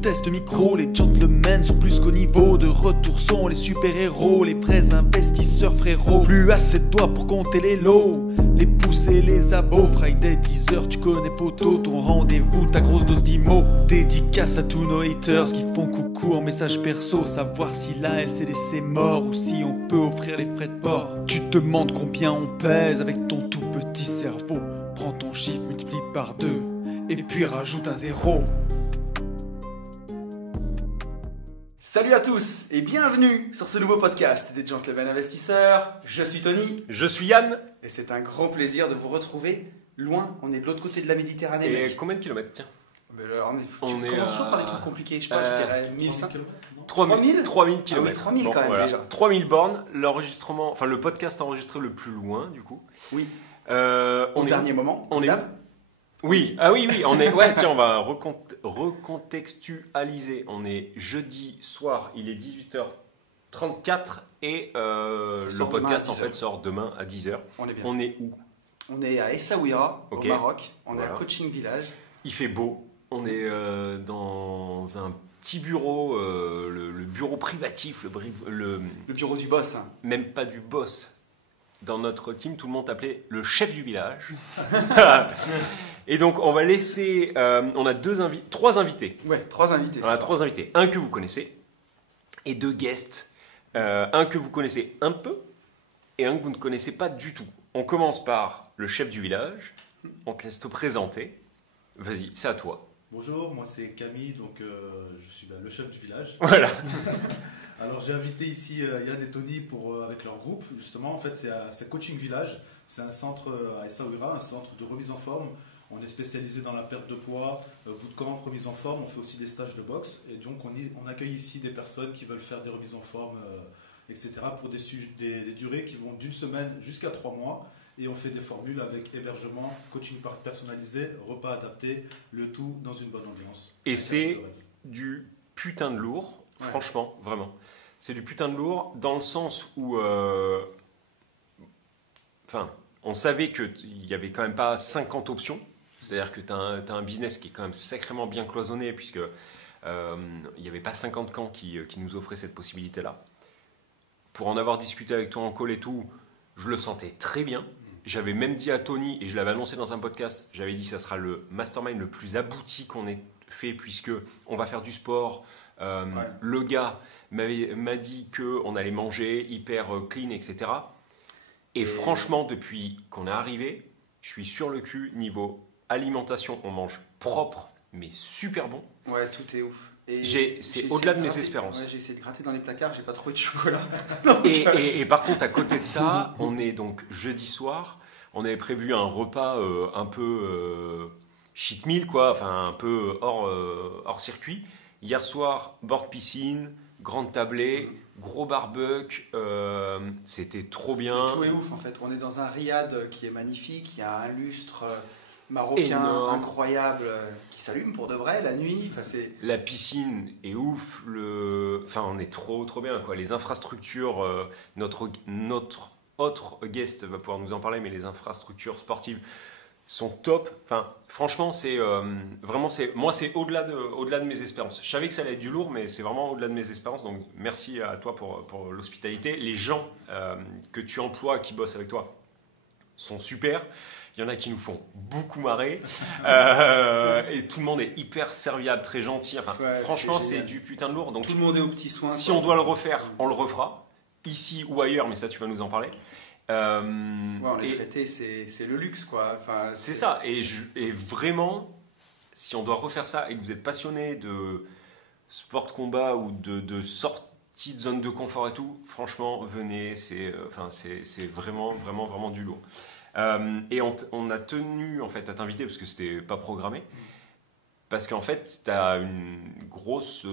test micro, les gentlemen sont plus qu'au niveau. De retour sont les super-héros, les vrais investisseurs frérots. Plus assez de doigts pour compter les lots, les pouces et les abos. Friday 10h, tu connais poto, ton rendez-vous, ta grosse dose d'IMO. Dédicace à tous nos haters qui font coucou en message perso. Savoir si la LCD c'est mort ou si on peut offrir les frais de port. Tu te demandes combien on pèse avec ton tout petit cerveau. Prends ton chiffre, multiplie par 2 et puis rajoute un 0. Salut à tous et bienvenue sur ce nouveau podcast des Gentlemen Investisseurs. Je suis Tony. Je suis Yann. Et c'est un grand plaisir de vous retrouver loin. On est de l'autre côté de la Méditerranée. Et mec. combien de kilomètres, tiens? Mais alors, on tu est commences à- toujours par des trucs compliqués. Je sais pas, je dirais 1500. 3000 3000 kilomètres. 3000 quand même déjà. 3000 bornes, l'enregistrement, enfin le podcast enregistré le plus loin du coup. Oui. On Au est dernier moment. on est dame. Oui, on est. Ouais, tiens, on va recontextualiser. On est jeudi soir, il est 18h34 et le sort podcast demain à en 10h. fait sort demain à 10h. On est bien. On est où? On est à Essaouira, Ok. au Maroc. On est Voilà. à Coaching Village. Il fait beau. On est dans un petit bureau, le bureau privatif, le Le bureau du boss. Hein. même pas du boss. Dans notre team, tout le monde t'appelait le chef du village. Et donc, on va laisser. On a trois invités. Ouais, 3 invités. On a ce soir. 3 invités. Un que vous connaissez et 2 guests. Un que vous connaissez un peu et un que vous ne connaissez pas du tout. On commence par le chef du village. On te laisse te présenter. Vas-y, c'est à toi. Bonjour, moi c'est Camille, donc je suis le chef du village. Voilà. Alors j'ai invité ici Yann et Tony avec leur groupe, justement. En fait, c'est Coaching Village. C'est un centre à Essaouira, un centre de remise en forme. On est spécialisé dans la perte de poids, bootcamp, remise en forme. On fait aussi des stages de boxe. Et donc on accueille ici des personnes qui veulent faire des remises en forme, etc. pour des durées qui vont d'une semaine jusqu'à 3 mois. Et on fait des formules avec hébergement, coaching personnalisé, repas adapté, le tout dans une bonne ambiance. Et c'est Un rêve. du putain de lourd, Ouais. franchement, vraiment. C'est du putain de lourd dans le sens où, enfin, on savait qu'il n'y avait quand même pas 50 options. C'est-à-dire que tu as un business qui est quand même sacrément bien cloisonné puisque il n'y avait pas 50 camps qui nous offraient cette possibilité-là. Pour en avoir discuté avec toi en call et tout, je le sentais très bien. J'avais même dit à Tony, et je l'avais annoncé dans un podcast, j'avais dit que ça sera le mastermind le plus abouti qu'on ait fait puisque on va faire du sport. Le gars m'a dit qu'on allait manger hyper clean, etc. Et franchement, depuis qu'on est arrivé, je suis sur le cul niveau alimentation. On mange propre, mais super bon. Ouais, tout est ouf. Et C'est j'ai au-delà essayé de mes gratter. espérances. Ouais, j'ai essayé de gratter dans les placards, j'ai pas trouvé de chocolat. Et par contre, à côté de ça, on est donc jeudi soir. On avait prévu un repas un peu cheat meal, quoi, enfin un peu hors circuit. Hier soir, bord piscine, grande tablée, gros barbecue. C'était trop bien. Tout est ouf en fait. On est dans un riad qui est magnifique, il y a un lustre marocain Énorme. incroyable qui s'allume pour de vrai la nuit. Enfin, c'est... La piscine est ouf. Enfin, on est trop bien, quoi. Les infrastructures, notre autre guest va pouvoir nous en parler, mais les infrastructures sportives sont top. Enfin, franchement, c'est vraiment, c'est au-delà de mes espérances. Je savais que ça allait être du lourd, mais c'est vraiment au-delà de mes espérances. Donc, merci à toi pour l'hospitalité. Les gens que tu emploies, qui bossent avec toi, sont super. Il y en a qui nous font beaucoup marrer. Et tout le monde est hyper serviable, très gentil. Enfin, Ouais, franchement, c'est c'est génial. du putain de lourd. Donc, Tout le monde est aux petits soins. si quoi. on doit le refaire, on le refera. Ici ou ailleurs, mais ça, tu vas nous en parler. Ouais, on est Et traité, c'est le luxe quoi. Enfin, c'est ça. Et vraiment, si on doit refaire ça et que vous êtes passionné de sport combat ou de sortie de zone de confort et tout, franchement, venez. C'est vraiment du lourd. Et on a tenu en fait à t'inviter parce que c'était pas programmé. Parce qu'en fait, tu as une grosse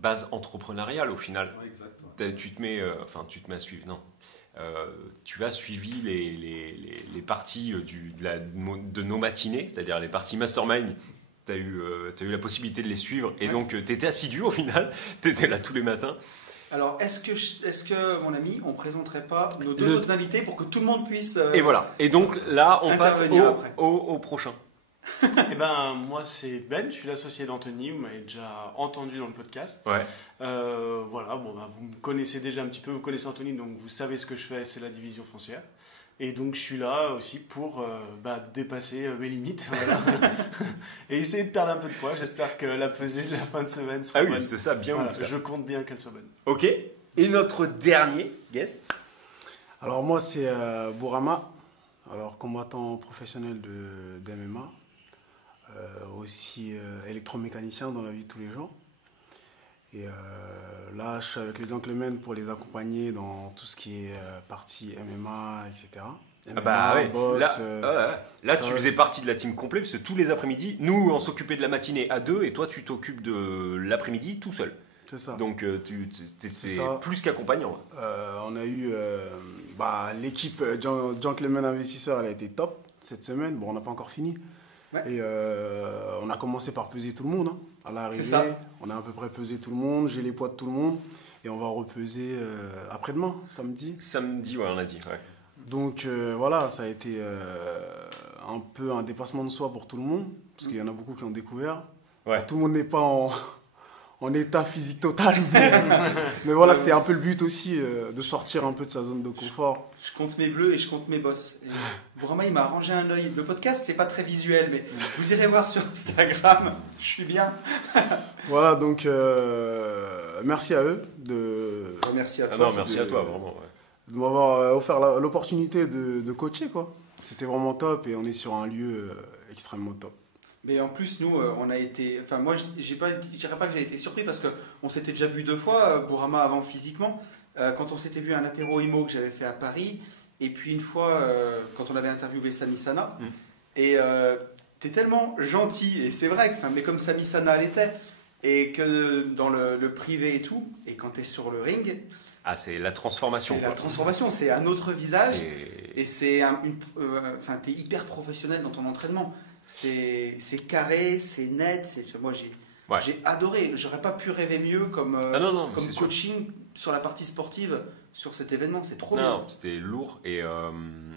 base entrepreneuriale au final. Ouais, exact. Tu te mets à suivre. Non. Tu as suivi les parties de nos matinées, c'est-à-dire les parties mastermind. Tu as eu la possibilité de les suivre et donc tu étais assidu au final. Tu étais là tous les matins. Alors, est-ce que, mon ami, on présenterait pas nos deux autres invités pour que tout le monde puisse Et voilà. Et donc là, on passe intervenir après. au prochain. Eh ben, moi, c'est Ben, je suis l'associé d'Anthony, vous m'avez déjà entendu dans le podcast. Ouais. Voilà, bon, bah, vous me connaissez déjà un petit peu, vous connaissez Anthony, donc vous savez ce que je fais, c'est la division foncière. Et donc, je suis là aussi pour dépasser mes limites, voilà. Et essayer de perdre un peu de poids. J'espère que la pesée de la fin de semaine sera bonne. C'est ça, bien Voilà, ouf, ça. je compte bien qu'elle soit bonne. Ok. Et notre dernier guest. Alors moi c'est Bourama, alors combattant professionnel d'MMA, aussi électromécanicien dans la vie de tous les jours. Et là je suis avec les gentlemen pour les accompagner dans tout ce qui est partie MMA, etc. MMA, Ah bah ouais. boxe, Là tu faisais partie de la team complète parce que tous les après-midi, nous on s'occupait de la matinée à 2 et toi tu t'occupes de l'après-midi tout seul. c'est ça. Donc C'est c'est ça. plus qu'accompagnant. On a eu l'équipe Gentleman Investisseur, elle a été top cette semaine. Bon, on n'a pas encore fini. Ouais. Et on a commencé par peser tout le monde. Hein. À l'arrivée, C'est ça. on a à peu près pesé tout le monde. J'ai les poids de tout le monde. Et on va repeser après-demain, samedi. Samedi, ouais, on a dit. Ouais. Donc voilà, ça a été un peu un dépassement de soi pour tout le monde. Parce qu'il y en a beaucoup qui ont découvert. Ouais. Tout le monde n'est pas en état physique total. Mais voilà, c'était un peu le but aussi, de sortir un peu de sa zone de confort. Je compte mes bleus et je compte mes bosses. Et Bourama, il m'a arrangé un œil. Le podcast, c'est pas très visuel, mais vous irez voir sur Instagram. Je suis bien. Voilà, donc merci à eux Merci à Ah toi. non, merci à toi, vraiment. Ouais. de m'avoir offert l'opportunité de coacher, quoi. C'était vraiment top et on est sur un lieu extrêmement top. Mais en plus, nous, on a été. Enfin, moi, je dirais pas que j'ai été surpris parce qu'on s'était déjà vu 2 fois, Bourama avant physiquement, quand on s'était vu à un apéro IMO que j'avais fait à Paris, et puis une fois quand on avait interviewé Sami Sana. Et t'es tellement gentil, et c'est vrai, mais comme Sami Sana l'était, et que dans le privé et tout, et quand t'es sur le ring. Ah, c'est la transformation. C'est la quoi. transformation, c'est un autre visage, C'est- et c'est t'es hyper professionnel dans ton entraînement. C'est carré, c'est net. Moi, Ouais. j'ai adoré. J'aurais pas pu rêver mieux comme, Ah non, non, comme c'est sûr. coaching sur la partie sportive sur cet événement. C'est trop bien. Non, c'était lourd et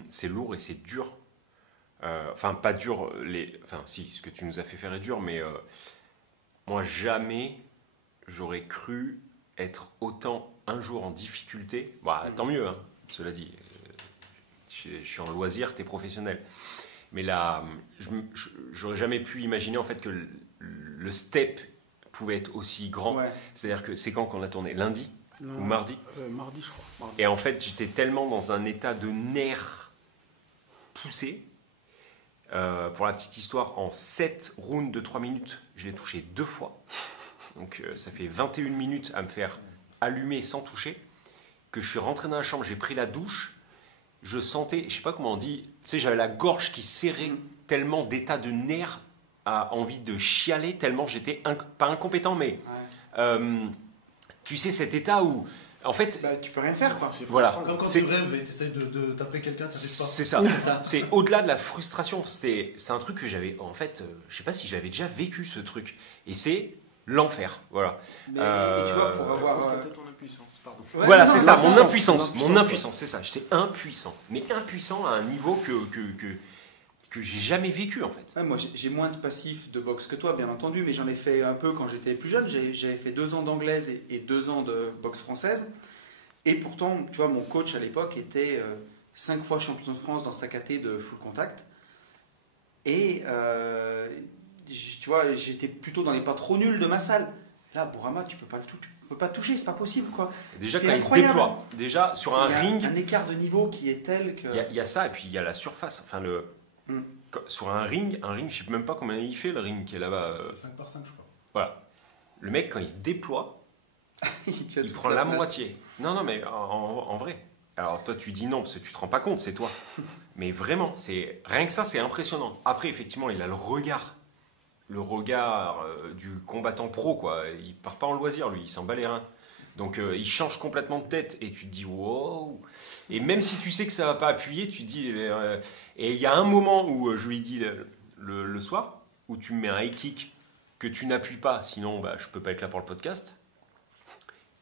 c'est dur. Enfin, pas dur. Enfin, si, ce que tu nous as fait faire est dur, mais moi, jamais j'aurais cru être autant un jour en difficulté. Bah, tant mieux, hein, cela dit. Je suis en loisir, t'es professionnel. Mais là, j'aurais jamais pu imaginer en fait que le step pouvait être aussi grand. Ouais. C'est-à-dire que c'est quand qu'on a tourné lundi Non, ou mardi. Mardi, je crois. Et en fait, j'étais tellement dans un état de nerfs poussé. Pour la petite histoire, en 7 rounds de 3 minutes, je l'ai touché 2 fois. Donc ça fait 21 minutes à me faire allumer sans toucher. Que je suis rentré dans la chambre, j'ai pris la douche. Je sentais, je sais pas comment on dit, tu sais, j'avais la gorge qui serrait tellement d'état de nerfs, à envie de chialer, tellement j'étais pas incompétent, mais tu sais, cet état où, en fait, Bah, tu peux rien faire, quoi. voilà. Comme quand C'est- tu rêves et tu essaies de taper quelqu'un, tu n'arrives pas. C'est ça. C'est au-delà de la frustration. C'était un truc que j'avais, en fait, je sais pas si j'avais déjà vécu ce truc. Et c'est l'enfer. Voilà. Mais, et tu vois, pour T'as avoir. constaté ton impuissance, pardon. Ouais, Voilà, non, c'est ça, mon l'impuissance, impuissance. l'impuissance, Mon impuissance, c'est ça. J'étais impuissant. Mais impuissant à un niveau que j'ai jamais vécu, en fait. Ouais, moi, j'ai moins de passif de boxe que toi, bien entendu, mais j'en ai fait un peu quand j'étais plus jeune. J'avais fait 2 ans d'anglaise et 2 ans de boxe française. Et pourtant, tu vois, mon coach à l'époque était 5 fois champion de France dans sa caté de full contact. Et tu vois, j'étais plutôt dans les pas trop nuls de ma salle. Là, Bourama, tu peux pas toucher, c'est pas possible, quoi. Déjà, C'est quand il se incroyable. déploie, déjà sur un C'est ring, un écart de niveau qui est tel que. il y a ça, et puis il y a la surface. Enfin, sur un ring, je sais même pas combien il fait, le ring qui est là-bas. 5 par 5, je crois. Voilà. Le mec, quand il se déploie, tient il toute prend la la place. moitié. Non, mais en vrai. Alors toi, tu dis non parce que tu te rends pas compte, c'est toi. Mais vraiment, rien que ça, c'est impressionnant. Après, effectivement, il a le regard du combattant pro, quoi. Il part pas en loisir, lui, il s'en bat les reins. Donc, il change complètement de tête et tu te dis wow. Et même si tu sais que ça va pas appuyer, tu te dis. Et il y a un moment où je lui dis le soir où tu me mets un high kick que tu n'appuies pas, sinon je peux pas être là pour le podcast.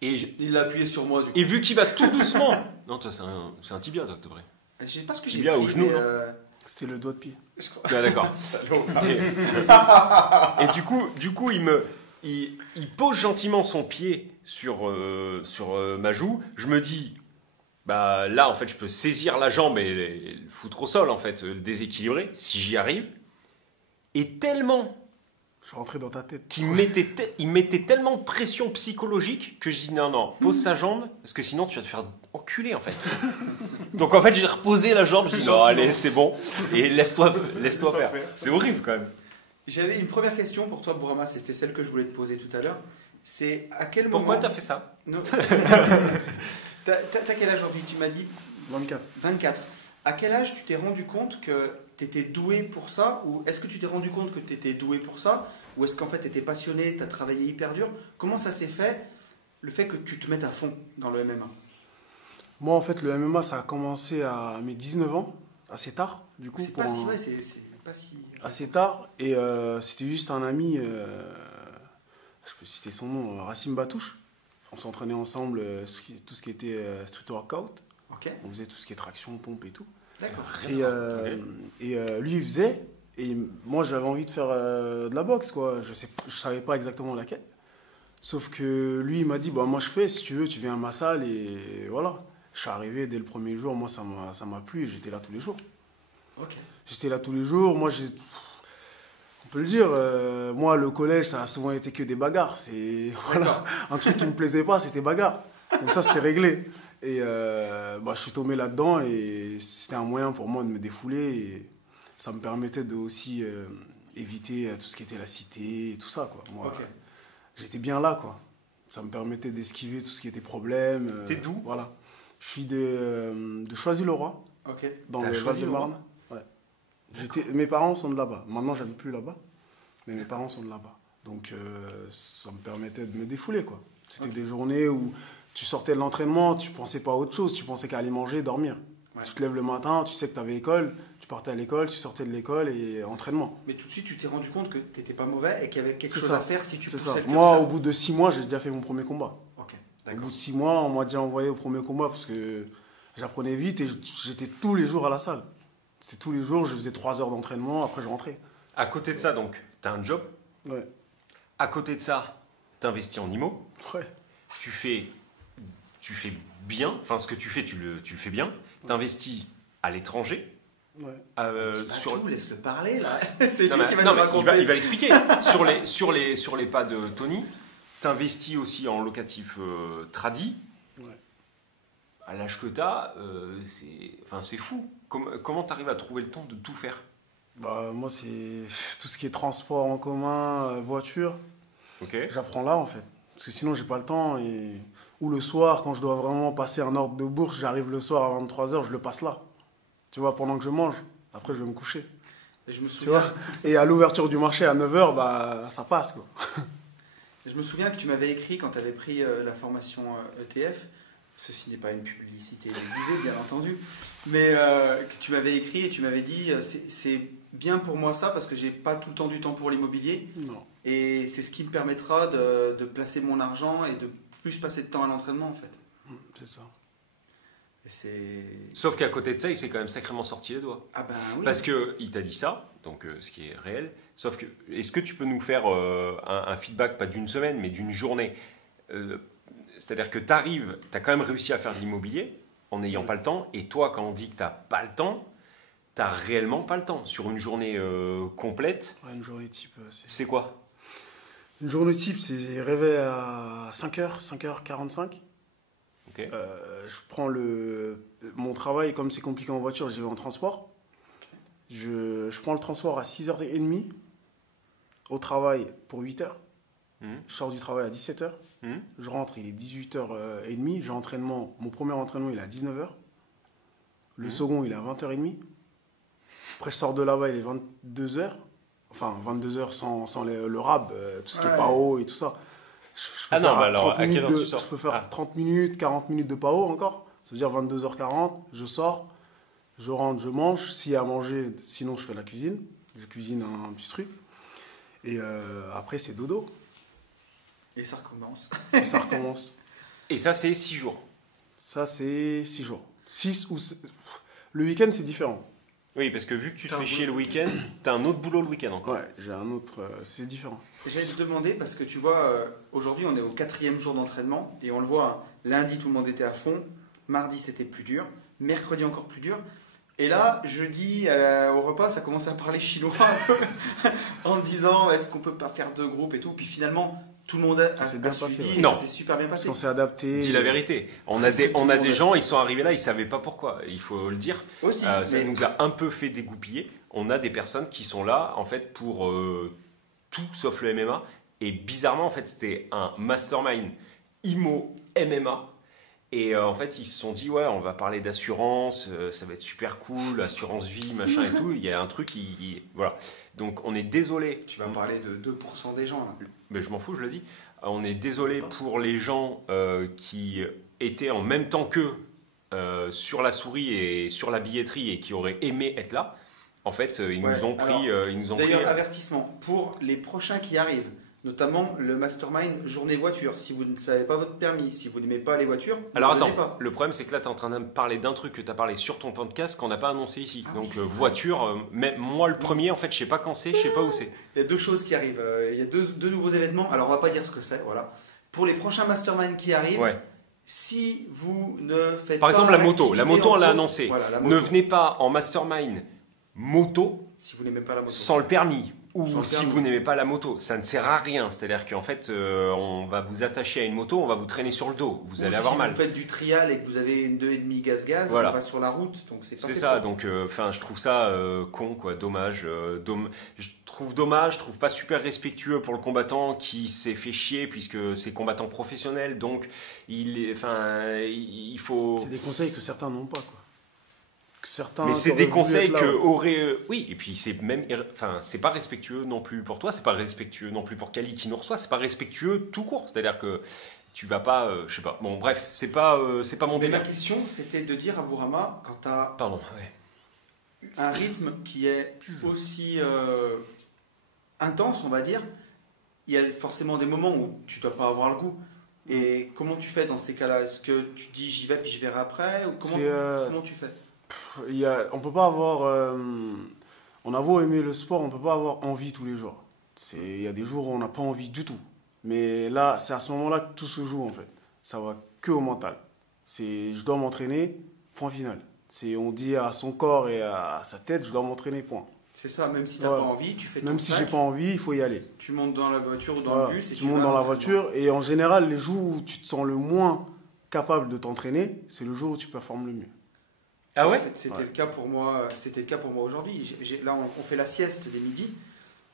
Il l'a appuyé sur moi, du coup. Et vu qu'il va tout doucement. Non, toi, c'est un tibia, toi, de vrai. Je sais pas ce que j'ai Tibia pris, au genou, mais, non C'était le doigt de pied. Ah, d'accord. Salaud. Et du coup, il pose gentiment son pied sur ma joue. Je me dis, bah là, en fait, je peux saisir la jambe et le foutre au sol, en fait, le déséquilibrer, si j'y arrive. Et tellement Je suis rentré dans ta tête. il mettait tellement de pression psychologique que je dis non, pose sa jambe, parce que sinon tu vas te faire enculer, en fait. Donc en fait, j'ai reposé la jambe, je dis non, allez, c'est bon, et laisse-toi faire. C'est horrible quand même. J'avais une première question pour toi, Bourama, c'était celle que je voulais te poser tout à l'heure. C'est à quel moment... Pourquoi t'as fait ça? Non. T'as quel âge aujourd'hui? Tu m'as dit 24. 24. À quel âge tu t'es rendu compte que tu étais doué pour ça? Ou est-ce que tu t'es rendu compte que tu étais doué pour ça? Ou est-ce qu'en fait tu étais passionné, tu as travaillé hyper dur? Comment ça s'est fait, le fait que tu te mettes à fond dans le MMA? Moi, en fait, le MMA, ça a commencé à mes 19 ans, assez tard, du coup. C'est pas si... Ouais, c'est pas si... Assez tard, et c'était juste un ami, je peux citer son nom, Racine Batouche. On s'entraînait ensemble, tout ce qui était street workout. Ok, On faisait tout ce qui est traction, pompe et tout. d'accord. Et lui, il faisait. Et moi, j'avais envie de faire de la boxe, quoi. Je savais pas exactement laquelle. Sauf que lui, il m'a dit, bah, moi, je fais, si tu veux, tu viens à ma salle. Et voilà. Je suis arrivé dès le premier jour. Moi, ça m'a plu et j'étais là tous les jours. Ok. J'étais là tous les jours. Moi, on peut le dire, moi, le collège, ça a souvent été que des bagarres. C'est voilà, un truc qui me plaisait pas, c'était bagarre. Donc ça, c'était réglé. Et bah, je suis tombé là-dedans et c'était un moyen pour moi de me défouler. Et ça me permettait de aussi éviter tout ce qui était la cité et tout ça, quoi. Moi, Ok. j'étais bien là, quoi. Ça me permettait d'esquiver tout ce qui était problème. T'es d'où? Voilà. Je suis de Choisy-le-Roi, Ok. dans T'as le choisi le Val-de-Marne. Ouais. Mes parents sont de là-bas. Maintenant, j'habite plus là-bas, mais mes parents sont de là-bas. Donc, ça me permettait de me défouler, quoi. C'était des journées où tu sortais de l'entraînement, tu pensais pas à autre chose, tu pensais qu'à aller manger, dormir. Ouais. Tu te lèves le matin, tu sais que tu avais école, tu partais à l'école, tu sortais de l'école et entraînement. Mais tout de suite, tu t'es rendu compte que tu n'étais pas mauvais et qu'il y avait quelque C'est chose ça. à faire si tu C'est poussais ça. le Moi, curseur. au bout de 6 mois, j'ai déjà fait mon premier combat. Ok, Au d'accord. bout de 6 mois, on m'a déjà envoyé au premier combat parce que j'apprenais vite et j'étais tous les jours à la salle. C'était tous les jours, je faisais 3 heures d'entraînement, après je rentrais. À côté de ça, donc, t'as un job. Ouais. À côté de ça, t'investis en IMO. Ouais. Tu fais bien. Enfin, ce que tu fais, tu le fais bien. T'investis à l'étranger. Ouais. Sur Tout, laisse-le parler, là. C'est Non, lui mais- qui va non, nous mais raconter. il va l'expliquer. sur les pas de Tony, t'investis aussi en locatif tradi. Ouais. À l'âge que t'as, c'est fou. Comment t'arrives à trouver le temps de tout faire? Bah, moi, c'est tout ce qui est transport en commun, voiture. Ok. J'apprends là, en fait. Parce que sinon, j'ai pas le temps. Ou le soir, quand je dois vraiment passer un ordre de bourse, j'arrive le soir à 23h, je le passe là. Tu vois, pendant que je mange. Après, je vais me coucher. Et je me Tu souviens, vois. Et à l'ouverture du marché à 9h, bah, ça passe, quoi. je me souviens que tu m'avais écrit quand tu avais pris la formation ETF. Ceci n'est pas une publicité déguisée, bien entendu. Mais que tu m'avais écrit et tu m'avais dit c'est bien pour moi ça parce que j'ai pas tout le temps du temps pour l'immobilier. Non. Et c'est ce qui me permettra de placer mon argent et de plus passer de temps à l'entraînement en fait. C'est ça. Et c'est... Sauf qu'à côté de ça, il s'est quand même sacrément sorti les doigts. Ah ben oui. Parce qu'il t'a dit ça, donc ce qui est réel. Sauf que, est-ce que tu peux nous faire un feedback, pas d'une semaine, mais d'une journée c'est-à-dire que tu arrives, tu as quand même réussi à faire de l'immobilier en n'ayant pas le temps. Et toi, quand on dit que tu n'as pas le temps, tu n'as réellement pas le temps. Sur une journée complète, Ouais, une journée type. c'est quoi? Une journée type, c'est réveil à 5h, 5h45. Ok. Je prends mon travail, comme c'est compliqué en voiture, j'y vais en transport. Je prends le transport à 6h30 au travail pour 8h. Je sors du travail à 17h. Je rentre, il est 18h30. J'ai entraînement. Mon premier entraînement, il est à 19h. Le second, il est à 20h30. Après, je sors de là-bas, il est 22h. Enfin, 22h sans le rab, tout ce qui est PAO et tout ça. Je peux Ah non, faire mais alors, 30 à quelle minutes heure tu sors? Je peux faire Ah. 30 minutes, 40 minutes de PAO encore. Ça veut dire 22h40. Je sors, je rentre, je mange. S'il y a à manger, sinon je fais la cuisine. Je cuisine un petit truc. Et après, c'est dodo. Et ça recommence. Et ça recommence. Et ça, c'est 6 jours. Ça, c'est 6 jours. 6 ou... Le week-end, c'est différent. Oui, parce que vu que tu te T'as un fais chier le boulot. week-end, t'as un autre boulot le week-end encore. Ouais, j'ai un autre. C'est différent. Et j'allais te demander, parce que tu vois, aujourd'hui on est au 4e jour d'entraînement, et on le voit, hein, lundi tout le monde était à fond, mardi c'était plus dur, mercredi encore plus dur, et là, jeudi, au repas, ça commençait à parler chinois un peu, en disant est-ce qu'on peut pas faire 2 groupes et tout, puis finalement tout le monde Ça s'est a bien passé, suivi, ouais. et Non. ça s'est super bien Parce passé. qu'on s'est adapté. Dis la vérité. On a des gens, ils sont arrivés là, ils savaient pas pourquoi. Il faut le dire. Aussi, Ça mais- nous a un peu fait dégoupiller. On a des personnes qui sont là, en fait, pour tout sauf le MMA. Et bizarrement, en fait, c'était un mastermind IMO MMA. Et en fait, ils se sont dit, ouais, on va parler d'assurance, ça va être super cool, assurance vie, machin et tout. Il y a un truc voilà. Donc, on est désolé. Tu vas parler de 2% des gens là. Mais je m'en fous, je le dis. On est désolé pour les gens qui étaient en même temps qu'eux sur la souris et sur la billetterie et qui auraient aimé être là. En fait, ils Ouais, nous ont pris. D'ailleurs, avertissement, pour les prochains qui arrivent, notamment le mastermind journée voiture, si vous ne savez pas votre permis, si vous n'aimez pas les voitures, Alors ne venez attends, pas. le problème c'est que là tu es en train de me parler d'un truc que tu as parlé sur ton podcast qu'on n'a pas annoncé ici. Ah oui, Donc c'est vrai. voiture, même moi le premier en fait je sais pas quand c'est, je sais pas où c'est. Il y a 2 choses qui arrivent. Il y a deux nouveaux événements. Alors, on va pas dire ce que c'est. Voilà. Pour les prochains mastermind qui arrivent, Ouais. si vous ne faites Par pas exemple la moto l'activité on en l'a cours- annoncé. Voilà, la Ne moto. venez pas en mastermind moto Si vous n'aimez pas la moto. sans le permis. Sans Ou le si permis. vous n'aimez pas la moto, ça ne sert à rien. C'est-à-dire qu'en fait, on va vous attacher à une moto, on va vous traîner sur le dos. Vous Ou allez si avoir mal. vous faites du trial et que vous avez une 2,5 gaz-gaz, Voilà. on va sur la route. Donc c'est C'est parfait ça, pour- donc je trouve ça con, quoi, dommage. Je trouve dommage, je trouve pas super respectueux pour le combattant qui s'est fait chier puisque c'est combattant professionnel, donc il faut. C'est des conseils que certains n'ont pas, quoi. Que certains Mais c'est auraient des voulu conseils être là, que ouais. aurait. Oui, et puis c'est même. Enfin, c'est pas respectueux non plus pour toi, c'est pas respectueux non plus pour Kali qui nous reçoit, c'est pas respectueux tout court. C'est-à-dire que tu vas pas. Je sais pas. Bon, bref, c'est pas mon Mais ma délire. question, c'était de dire à Bourama, quand tu as Pardon, ouais. un rythme qui est aussi intense, on va dire, il y a forcément des moments où tu dois pas avoir le goût. Et comment tu fais dans ces cas-là? Est-ce que tu dis j'y vais puis je verrai après, ou comment, C'est, comment tu fais? on peut pas avoir. On a beau aimer le sport, on peut pas avoir envie tous les jours. Il y a des jours où on n'a pas envie du tout. Mais là, c'est à ce moment-là que tout se joue, en fait. Ça va que au mental. Je dois m'entraîner, point final. On dit à son corps et à sa tête, je dois m'entraîner, point. C'est ça, même si tu n'as Ouais. pas envie, tu fais ton Même si sac, j'ai pas envie, il faut y aller. tu montes dans la voiture ou dans Voilà. le bus et Tu montes vas dans à la l'entraînement. voiture et en général, les jours où tu te sens le moins capable de t'entraîner, c'est le jour où tu performes le mieux. Ah ouais. C'était Ouais. le cas pour moi. C'était le cas pour moi aujourd'hui. Là, on fait la sieste des midis.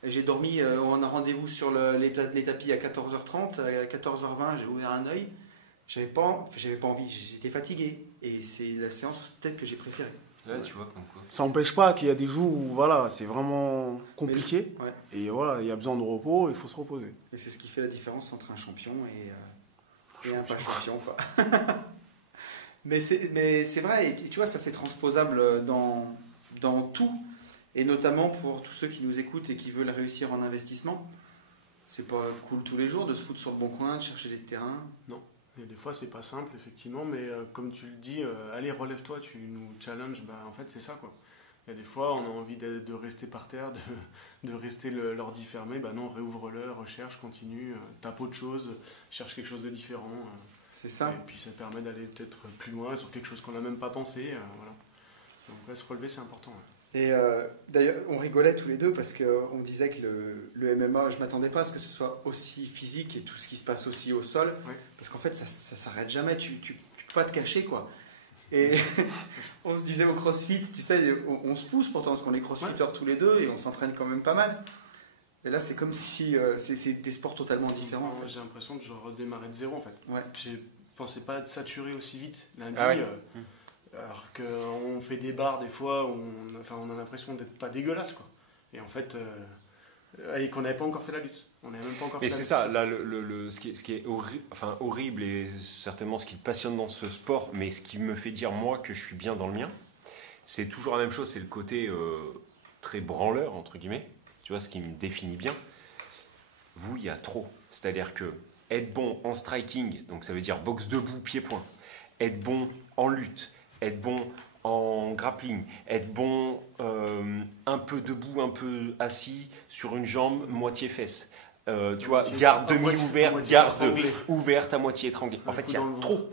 J'ai dormi. On a rendez-vous sur les tapis à 14h30. À 14h20, j'ai ouvert un œil. J'avais pas envie. J'étais fatigué. Et c'est la séance peut-être que j'ai préférée. Ouais, tu vois, comme quoi. Ça n'empêche pas qu'il y a des jours où voilà, c'est vraiment compliqué. Ouais. Et voilà, il y a besoin de repos, il faut se reposer. Et c'est ce qui fait la différence entre un champion et un pas champion. Quoi. mais c'est vrai. Et tu vois, ça c'est transposable dans tout. Et notamment pour tous ceux qui nous écoutent et qui veulent réussir en investissement. C'est pas cool tous les jours de se foutre sur le bon coin, de chercher des terrains. Et des fois, c'est pas simple, effectivement, mais comme tu le dis, allez, relève-toi, tu nous challenges, bah, en fait, c'est ça, quoi. Il y a des fois, on a envie de rester par terre, de rester l'ordi fermé, bah non, réouvre-le, recherche, continue, tape autre chose, cherche quelque chose de différent. C'est ça. Et puis, ça permet d'aller peut-être plus loin sur quelque chose qu'on n'a même pas pensé, voilà. Donc, ouais, se relever, c'est important. Ouais. Et d'ailleurs, on rigolait tous les deux parce qu'on disait que le MMA, je ne m'attendais pas à ce que ce soit aussi physique et tout ce qui se passe aussi au sol. Ouais. Parce qu'en fait, ça ne s'arrête jamais. Tu peux pas te cacher, quoi. Et on se disait au CrossFit, tu sais, on se pousse pourtant parce qu'on est crossfitters tous les deux et on s'entraîne quand même pas mal. Et là, c'est comme si c'est des sports totalement différents. En Moi, fait. j'ai l'impression que je redémarrais de zéro, en fait. Ouais. Je pensais pas être saturé aussi vite lundi. Ah ouais. Alors qu'on fait des bars des fois où on a l'impression d'être pas dégueulasse, quoi. Et en fait, et qu'on n'avait pas encore fait la lutte. On n'avait même pas encore Et fait la c'est lutte. ça, là, ce qui est horrible et certainement ce qui te passionne dans ce sport, mais ce qui me fait dire moi que je suis bien dans le mien, c'est toujours la même chose, c'est le côté très branleur, entre guillemets, tu vois, ce qui me définit bien. Vous, il y a trop. C'est-à-dire que être bon en striking, donc ça veut dire boxe debout, pied-point, être bon en lutte, être bon en grappling, être bon un peu debout, un peu assis sur une jambe, moitié fesse. Tu vois, garde demi-ouverte, garde ouverte à moitié étranglée. En fait, il y a trop.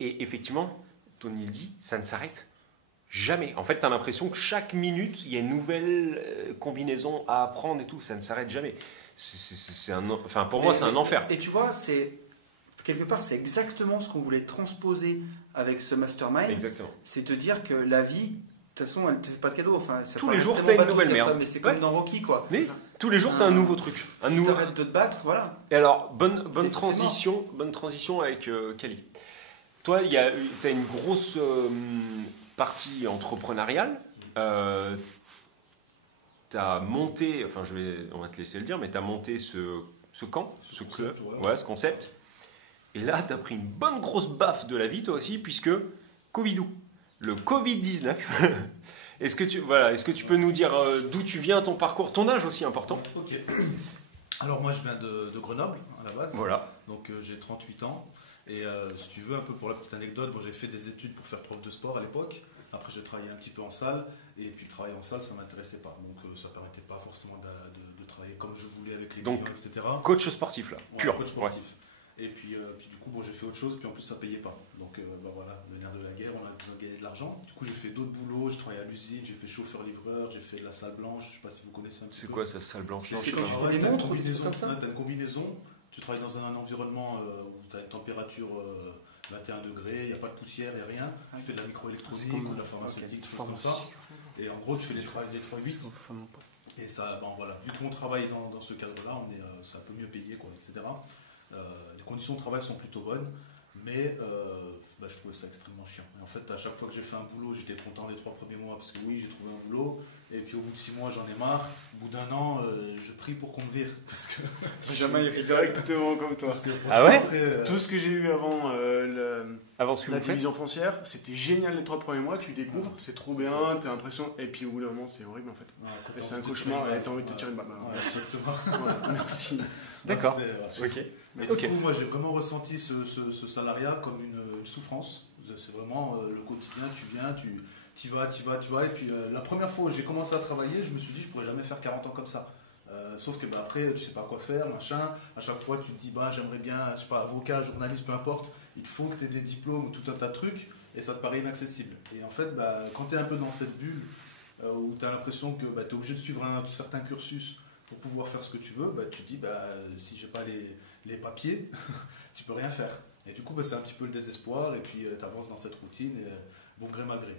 Et effectivement, Tony le dit, ça ne s'arrête jamais. En fait, tu as l'impression que chaque minute, il y a une nouvelle combinaison à apprendre et tout. Ça ne s'arrête jamais. Pour moi, c'est un enfer. Et tu vois, quelque part, c'est exactement ce qu'on voulait transposer avec ce mastermind. Exactement. C'est te dire que la vie, de toute façon, elle ne te fait pas de cadeau. Enfin, tous les jours, tu as une nouvelle merde. Mais c'est comme dans Rocky, quoi. Mais tous les jours, tu as un nouveau truc. Si tu arrêtes de te battre, voilà. Et alors, bonne transition avec Kali. Toi, tu as une grosse partie entrepreneuriale. Tu as monté, on va te laisser le dire, mais tu as monté ce camp, ce club, ce concept. Et là, tu as pris une bonne grosse baffe de la vie, toi aussi, puisque Covidou, le Covid-19. Est-ce que tu peux nous dire d'où tu viens, ton parcours, ton âge aussi important? Ok. Alors moi, je viens de Grenoble, à la base. Voilà. Donc j'ai 38 ans. Et si tu veux, un peu pour la petite anecdote, j'ai fait des études pour faire prof de sport à l'époque. Après, j'ai travaillé un petit peu en salle. Et puis, travailler en salle, ça ne m'intéressait pas. Donc, ça ne permettait pas forcément de travailler comme je voulais avec les clients, etc. Coach sportif, là, pur. Coach sportif. Ouais. Et puis, du coup, j'ai fait autre chose. Puis, en plus, ça ne payait pas. Donc, voilà, le nerf de la guerre, on a besoin de gagner de l'argent. Du coup, j'ai fait d'autres boulots. Je travaillé à l'usine, j'ai fait chauffeur-livreur, j'ai fait de la salle blanche. Je ne sais pas si vous connaissez un petit peu. C'est quoi, ça, salle blanche? C'est quand tu fais des montres, tu as une combinaison. Tu travailles dans un environnement où tu as une température 21 degrés, il n'y a pas de poussière, il n'y a rien. Tu fais de la microélectronique ou de la pharmaceutique, des choses comme ça. Et en gros, tu fais les 3-8. Et ça, voilà, vu qu'on travaille dans ce cadre-là, c'est un peu mieux payé, quoi, etc. Les conditions de travail sont plutôt bonnes, mais je trouvais ça extrêmement chiant. Et en fait, à chaque fois que j'ai fait un boulot, j'étais content les 3 premiers mois parce que oui, j'ai trouvé un boulot. Et puis au bout de 6 mois, j'en ai marre. Au bout d'1 an, je prie pour qu'on me vire. Parce que jamais exactement comme toi. Ah ouais après, tout ce que j'ai eu avant la division foncière, c'était génial les 3 premiers mois que tu découvres. C'est trop bien, t'as l'impression. Et puis au bout d'un moment, c'est horrible en fait. Et c'est un cauchemar et t'as envie de te tirer une balle. Merci. D'accord. Ok. Mais du coup, moi, j'ai vraiment ressenti ce salariat comme une souffrance. C'est vraiment le quotidien. Tu viens, tu vas. Et puis, la première fois où j'ai commencé à travailler, je me suis dit, je pourrais jamais faire 40 ans comme ça. Sauf que après, tu sais pas quoi faire, machin. À chaque fois, tu te dis, j'aimerais bien, je sais pas, avocat, journaliste, peu importe. Il faut que tu aies des diplômes ou tout un tas de trucs. Et ça te paraît inaccessible. Et en fait, quand tu es un peu dans cette bulle où tu as l'impression que tu es obligé de suivre un certain cursus pour pouvoir faire ce que tu veux, tu te dis, si j'ai pas les papiers, tu peux rien faire. Et du coup, c'est un petit peu le désespoir, et puis tu avances dans cette routine, bon gré mal gré.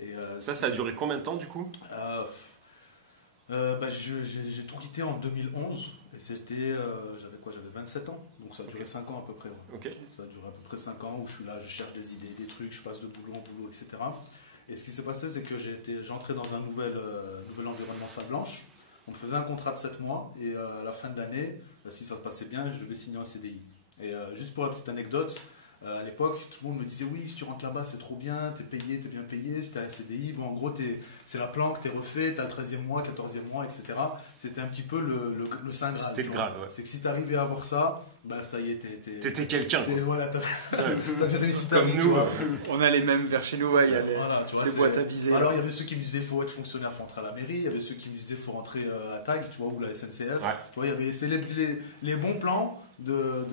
Et, ça a duré combien de temps du coup? J'ai tout quitté en 2011, et c'était, j'avais 27 ans, donc ça a duré 5 ans à peu près. Ouais. Okay. Ça a duré à peu près 5 ans où je suis là, je cherche des idées, des trucs, je passe de boulot en boulot, etc. Et ce qui s'est passé, c'est que j'entrais dans un nouvel environnement salle blanche. On me faisait un contrat de 7 mois et à la fin de l'année, si ça se passait bien, je devais signer un CDI. Et juste pour la petite anecdote, à l'époque, tout le monde me disait oui, si tu rentres là-bas, c'est trop bien, t'es bien payé, c'était un CDI. Bon, en gros, c'est la planque, t'es refait, t'as le 13e mois, 14e mois, etc. C'était un petit peu le Saint Graal. C'était le Graal, ouais. C'est que si t'arrivais à avoir ça, ça y est, t'étais quelqu'un. Voilà, t'avais réussi ta comme vie, nous. On a les mêmes vers chez nous, il y a ces boîtes à viser. Alors, il y avait ceux qui me disaient faut être fonctionnaire, faut rentrer à la mairie. Il y avait ceux qui me disaient faut rentrer à TAG, tu vois, ou la SNCF. Ouais. Tu vois, il y avait les bons plans de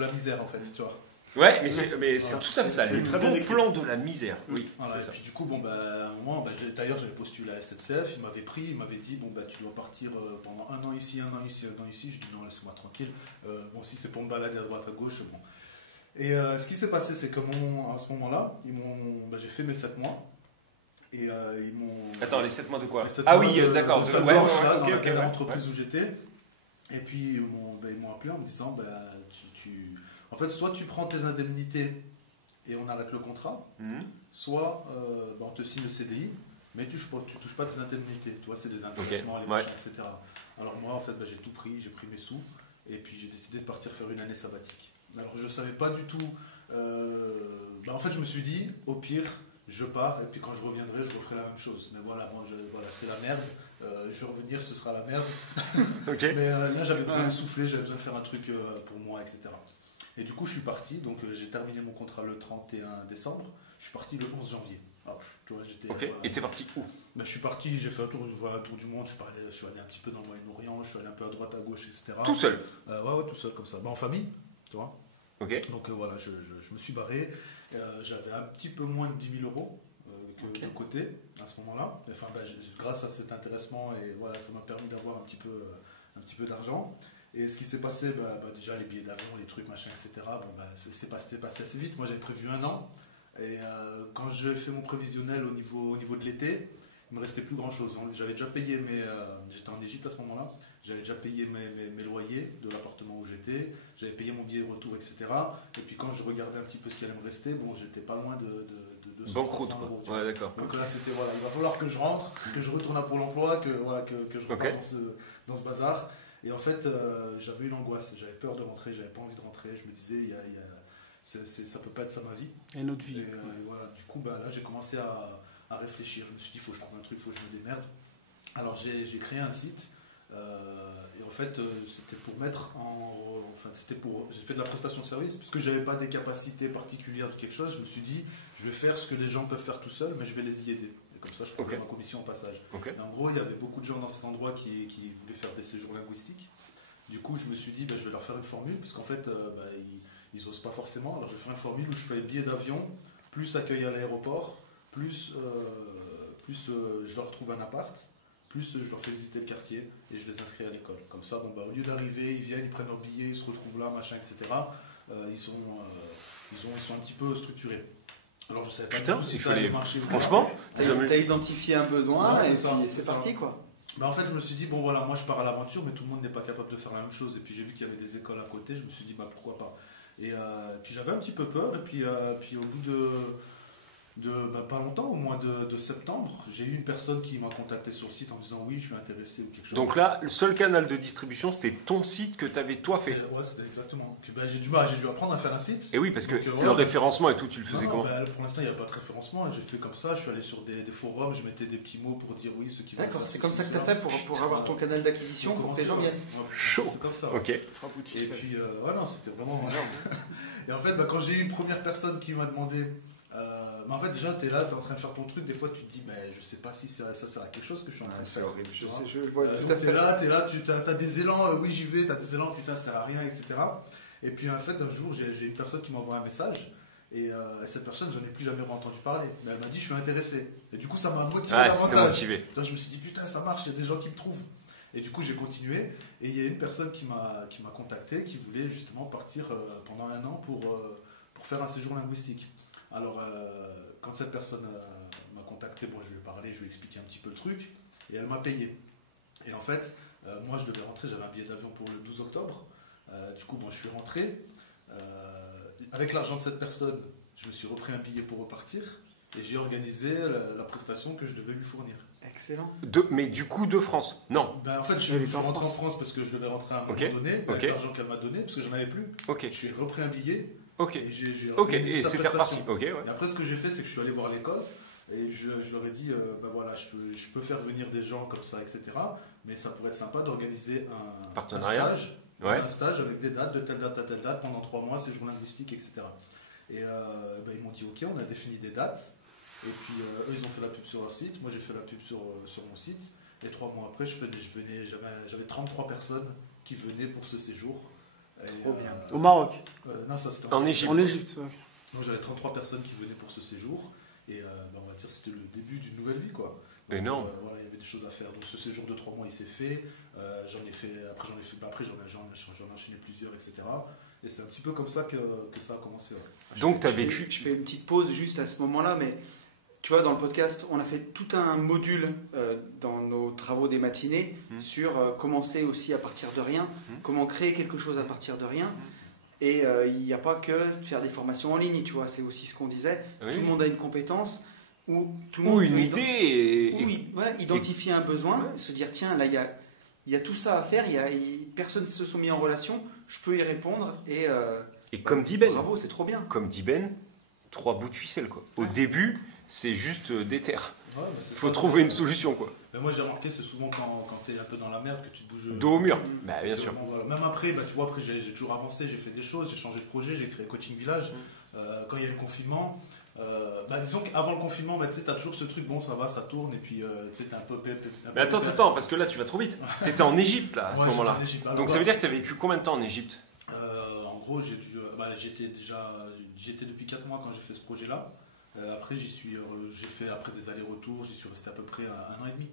la misère, en fait, tu vois. Ouais, mais c'est tout à fait ça, c'est le très bien bon écrit. plan de la misère. Oui, voilà, c'est ça. et puis du coup, à un moment, d'ailleurs, j'avais postulé à la SNCF, il m'avait pris, il m'avait dit, tu dois partir pendant 1 an ici, 1 an ici, 1 an ici. Je dis non, laisse-moi tranquille. Si c'est pour me balader à droite, à gauche, bon. Et ce qui s'est passé, c'est que à ce moment-là, j'ai fait mes 7 mois. Et ils m'ont... Attends, les 7 mois de quoi? Ah oui, d'accord. Dans l'entreprise où j'étais. Et puis, ils m'ont appelé en me disant, en fait, soit tu prends tes indemnités et on arrête le contrat, soit on te signe le CDI, mais tu touches pas tes indemnités. Tu vois, c'est des intéressements, les machins, etc. Alors moi, en fait, j'ai tout pris, j'ai pris mes sous, et puis j'ai décidé de partir faire une année sabbatique. Alors je savais pas du tout... en fait, je me suis dit, au pire, je pars, et puis quand je reviendrai, je referai la même chose. Mais voilà, c'est la merde. Je vais revenir, ce sera la merde. Okay. Mais là, j'avais besoin de souffler, j'avais besoin de faire un truc pour moi, etc. Et du coup, je suis parti. Donc, j'ai terminé mon contrat le 31 décembre. Je suis parti le 11 janvier. Alors, tu vois, j'étais, Ok. Et t'es parti où? Ben, je suis parti, j'ai fait un tour du monde. Je suis allé un petit peu dans le Moyen-Orient. Je suis allé un peu à droite, à gauche, etc. Tout seul? Ouais, tout seul, comme ça. Ben, en famille, tu vois. Ok. Donc, voilà, je me suis barré. J'avais un petit peu moins de 10 000 euros. De côté à ce moment-là. Enfin, grâce à cet intéressement, et voilà, ça m'a permis d'avoir un petit peu d'argent. Et ce qui s'est passé, déjà les billets d'avion, les trucs, machin, etc. C'est passé assez vite. Moi, j'avais prévu 1 an. Et quand j'ai fait mon prévisionnel au niveau de l'été, il me restait plus grand-chose. J'avais déjà payé j'étais en Égypte à ce moment-là. J'avais déjà payé mes loyers de l'appartement où j'étais. J'avais payé mon billet de retour, etc. Et puis quand je regardais un petit peu ce qui allait me rester, bon, j'étais pas loin de banqueroute, quoi. Euros, Ouais, d'accord. donc là, c'était voilà, il va falloir que je rentre, que je retourne à Pôle emploi, que je reparte dans ce bazar. Et en fait, j'avais une angoisse, j'avais peur de rentrer, j'avais pas envie de rentrer. Je me disais, ça peut pas être ça ma vie. Et notre vie. Et voilà, du coup, là, j'ai commencé à réfléchir. Je me suis dit, il faut que je trouve un truc, il faut que je me démerde. Alors, j'ai créé un site. Et en fait, c'était pour j'ai fait de la prestation de service, puisque j'avais pas des capacités particulières de quelque chose. Je me suis dit, je vais faire ce que les gens peuvent faire tout seuls, mais je vais les y aider. Et comme ça, je prendrai ma commission en passage. Et en gros, il y avait beaucoup de gens dans cet endroit qui voulaient faire des séjours linguistiques. Du coup, je me suis dit, je vais leur faire une formule, puisqu'en fait, ils osent pas forcément. Alors, je vais faire une formule où je fais billet d'avion, plus accueil à l'aéroport, plus je leur trouve un appart. Plus je leur fais visiter le quartier et je les inscris à l'école. Comme ça, au lieu d'arriver, ils viennent, ils prennent leur billet, ils se retrouvent là, machin, etc. Ils sont un petit peu structurés. Alors je savais pas du tout si ça allait marcher. Franchement, t'as identifié un besoin et c'est ça. parti, quoi. En fait, je me suis dit, bon voilà, moi je pars à l'aventure, mais tout le monde n'est pas capable de faire la même chose. Et puis j'ai vu qu'il y avait des écoles à côté, je me suis dit, pourquoi pas. Et puis j'avais un petit peu peur, et puis au bout de pas longtemps, au mois de septembre, j'ai eu une personne qui m'a contacté sur le site en disant oui, je suis intéressé ou quelque chose. Donc là, le seul canal de distribution, c'était ton site que tu avais toi fait. Ouais, c'était exactement. Puis, j'ai dû apprendre à faire un site. Et oui, parce que le référencement et tout, tu le faisais comment? Pour l'instant, il n'y avait pas de référencement. J'ai fait comme ça, je suis allé sur des forums, je mettais des petits mots pour dire oui, ceux qui vont. D'accord, c'est comme ça que tu as fait pour avoir ton canal d'acquisition, pour que les gens viennent. Chaud. C'est comme ça. Ok. Et puis, non, c'était vraiment. Et en fait, quand j'ai eu une première personne qui m'a demandé. En fait, déjà, tu es là, tu es en train de faire ton truc. Des fois, tu te dis, je sais pas si ça sert à quelque chose que je suis en train de faire. C'est horrible, je vois tout à fait. Tu es là, tu as des élans, oui, j'y vais, tu as des élans, putain, ça sert à rien, etc. Et puis, en fait, un jour, j'ai une personne qui m'envoie un message. Et cette personne, j'en ai plus jamais entendu parler. Mais elle m'a dit, je suis intéressé. Et du coup, ça m'a motivé davantage. Je me suis dit, putain, ça marche, il y a des gens qui me trouvent. Et du coup, j'ai continué. Et il y a une personne qui m'a contacté, qui voulait justement partir pendant 1 an pour faire un séjour linguistique. Alors, quand cette personne m'a contacté, je lui ai parlé, je lui ai expliqué un petit peu le truc, et elle m'a payé. Et en fait, moi, je devais rentrer, j'avais un billet d'avion pour le 12 octobre. Du coup, je suis rentré. Avec l'argent de cette personne, je me suis repris un billet pour repartir, et j'ai organisé la prestation que je devais lui fournir. Excellent. Mais du coup, de France? Non. En fait, je suis rentré en France parce que je devais rentrer à un moment donné, avec l'argent qu'elle m'a donné, parce que j'en avais plus. Je suis repris un billet. Et j'ai et c'était reparti. Et après, ce que j'ai fait, c'est que je suis allé voir l'école et je leur ai dit voilà, je peux faire venir des gens comme ça, etc. Mais ça pourrait être sympa d'organiser un partenariat, un stage avec des dates de telle date à telle date pendant 3 mois, séjour linguistique, etc. Et ils m'ont dit ok, on a défini des dates. Et puis eux, ils ont fait la pub sur leur site. Moi, j'ai fait la pub sur mon site. Et 3 mois après, j'avais 33 personnes qui venaient pour ce séjour. Trop bien. Au Maroc? Non, ça c'était en Égypte. En Égypte, Donc j'avais 33 personnes qui venaient pour ce séjour. Et on va dire c'était le début d'une nouvelle vie, quoi. Donc, énorme. Voilà, il y avait des choses à faire. Donc ce séjour de 3 mois, il s'est fait. Après j'en ai enchaîné plusieurs, etc. Et c'est un petit peu comme ça que ça a commencé. Ouais. Donc tu as vécu. Je fais une petite pause juste à ce moment-là, mais tu vois, dans le podcast, on a fait tout un module dans nos travaux des matinées sur commencer aussi à partir de rien, comment créer quelque chose à partir de rien. Et il n'y a pas que de faire des formations en ligne, tu vois, c'est aussi ce qu'on disait. Oui. Tout le monde a une compétence ou une idée. Identifier un besoin, se dire tiens, là il y a tout ça à faire, personne ne se sont mis en relation, je peux y répondre. Et comme dit Ben. Bravo, c'est trop bien. Comme dit Ben, 3 bouts de ficelle, quoi. Au début, c'est juste des terres. Ouais, mais c'est Faut ça, trouver une solution, quoi. Mais moi j'ai remarqué, c'est souvent quand tu es un peu dans la merde que tu te bouges. Dos au mur. Bah, bien sûr. Exactement, voilà. Même après, tu vois, après j'ai toujours avancé, j'ai fait des choses, j'ai changé de projet, j'ai créé Coaching Village. Quand il y a eu le confinement, disons qu'avant le confinement, tu sais, t'as toujours ce truc, bon ça va, ça tourne, et puis tu sais, t'es un peu. Mais attends, parce que là tu vas trop vite. T'étais en Égypte là, à ce Ouais, moment-là. j'étais en Égypte. Alors, Donc ça veut dire que t'as vécu combien de temps en Égypte? En gros, j'étais depuis 4 mois quand j'ai fait ce projet-là. Après, j'ai fait après des allers-retours, j'y suis resté à peu près un an et demi.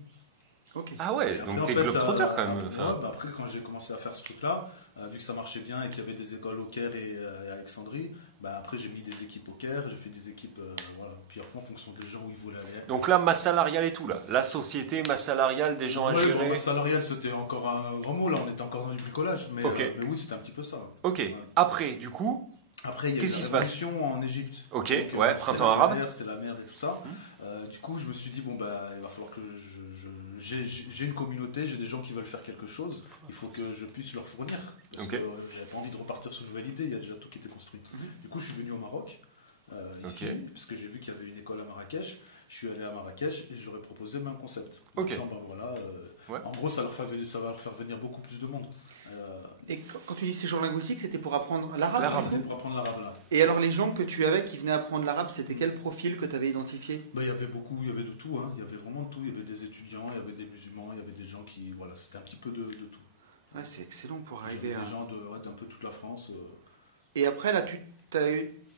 Ok. Ah ouais, Et après, donc en t'es fait, globe-trotteur quand même. Après, quand j'ai commencé à faire ce truc-là, vu que ça marchait bien et qu'il y avait des écoles au Caire et à Alexandrie, après j'ai mis des équipes au Caire, j'ai fait des équipes, voilà. Puis après, en fonction des gens où ils voulaient aller. Donc là, masse salariale et tout, là. La société, masse salariale, des gens à Ouais, gérer. bon, salarial, c'était encore un grand mot, là, on était encore dans du bricolage. Mais, Ok. mais oui, c'était un petit peu ça. Ok, après, du coup, Après, il y a eu Qu'est-ce qui la se passe? révolution en Égypte. ok, Donc, ouais, c'était printemps la arabe. galère, c'était la merde et tout ça. Du coup, je me suis dit, bon, il va falloir que j'ai une communauté, j'ai des gens qui veulent faire quelque chose, il faut que je puisse leur fournir. Parce Ok. que j'avais pas envie de repartir sur une nouvelle idée, il y a déjà tout qui était construit. Du coup, je suis venu au Maroc, ici, parce que j'ai vu qu'il y avait une école à Marrakech. Je suis allé à Marrakech et j'aurais proposé le même concept. Ok. En disant, voilà, Ouais. En gros, ça va leur faire venir beaucoup plus de monde. Et quand tu dis séjour linguistique, c'était pour apprendre l'arabe? L'arabe. C'était pour apprendre l'arabe là. Et alors les gens que tu avais qui venaient apprendre l'arabe, c'était quel profil que tu avais identifié? Il y avait beaucoup, il y avait de tout, hein. Il y avait vraiment de tout. Il y avait des étudiants, il y avait des musulmans, il y avait des gens qui. Voilà, c'était un petit peu de tout. Ouais, c'est excellent pour Il y arriver avait à... des gens d'un peu toute la France. Et après, là, tu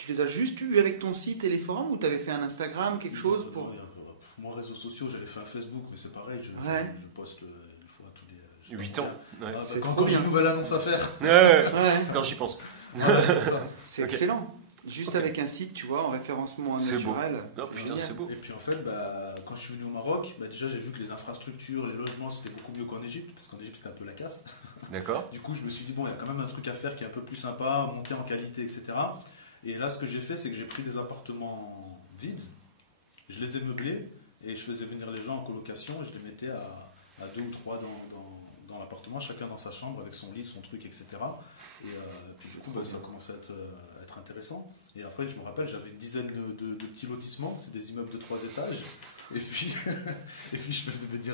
les as juste eus avec ton site et les forums ou tu avais fait un Instagram, quelque chose pour... Moi, réseaux sociaux, j'avais fait un Facebook, mais c'est pareil, je poste une fois tous les. 8 ans. Ouais. C'est Quand trop j'ai bien. une nouvelle annonce à faire. Ouais, Ouais. quand j'y pense. C'est ça. C'est Ok. excellent. Juste avec un site, tu vois, en référencement C'est beau. naturel. Non, putain, génial. c'est beau. Et puis en fait, quand je suis venu au Maroc, déjà j'ai vu que les infrastructures, les logements, c'était beaucoup mieux qu'en Égypte, parce qu'en Égypte c'était un peu la casse. D'accord. Du coup, je me suis dit, bon, il y a quand même un truc à faire qui est un peu plus sympa, monter en qualité, etc. Et là, ce que j'ai fait, c'est que j'ai pris des appartements vides, je les ai meublés, et je faisais venir les gens en colocation, et je les mettais à 2 ou 3 dans l'appartement, chacun dans sa chambre, avec son lit, son truc, etc. Et puis du coup, ça commençait à être intéressant. Et après, je me rappelle, j'avais une dizaine de petits lotissements, c'est des immeubles de 3 étages. Et puis, je faisais venir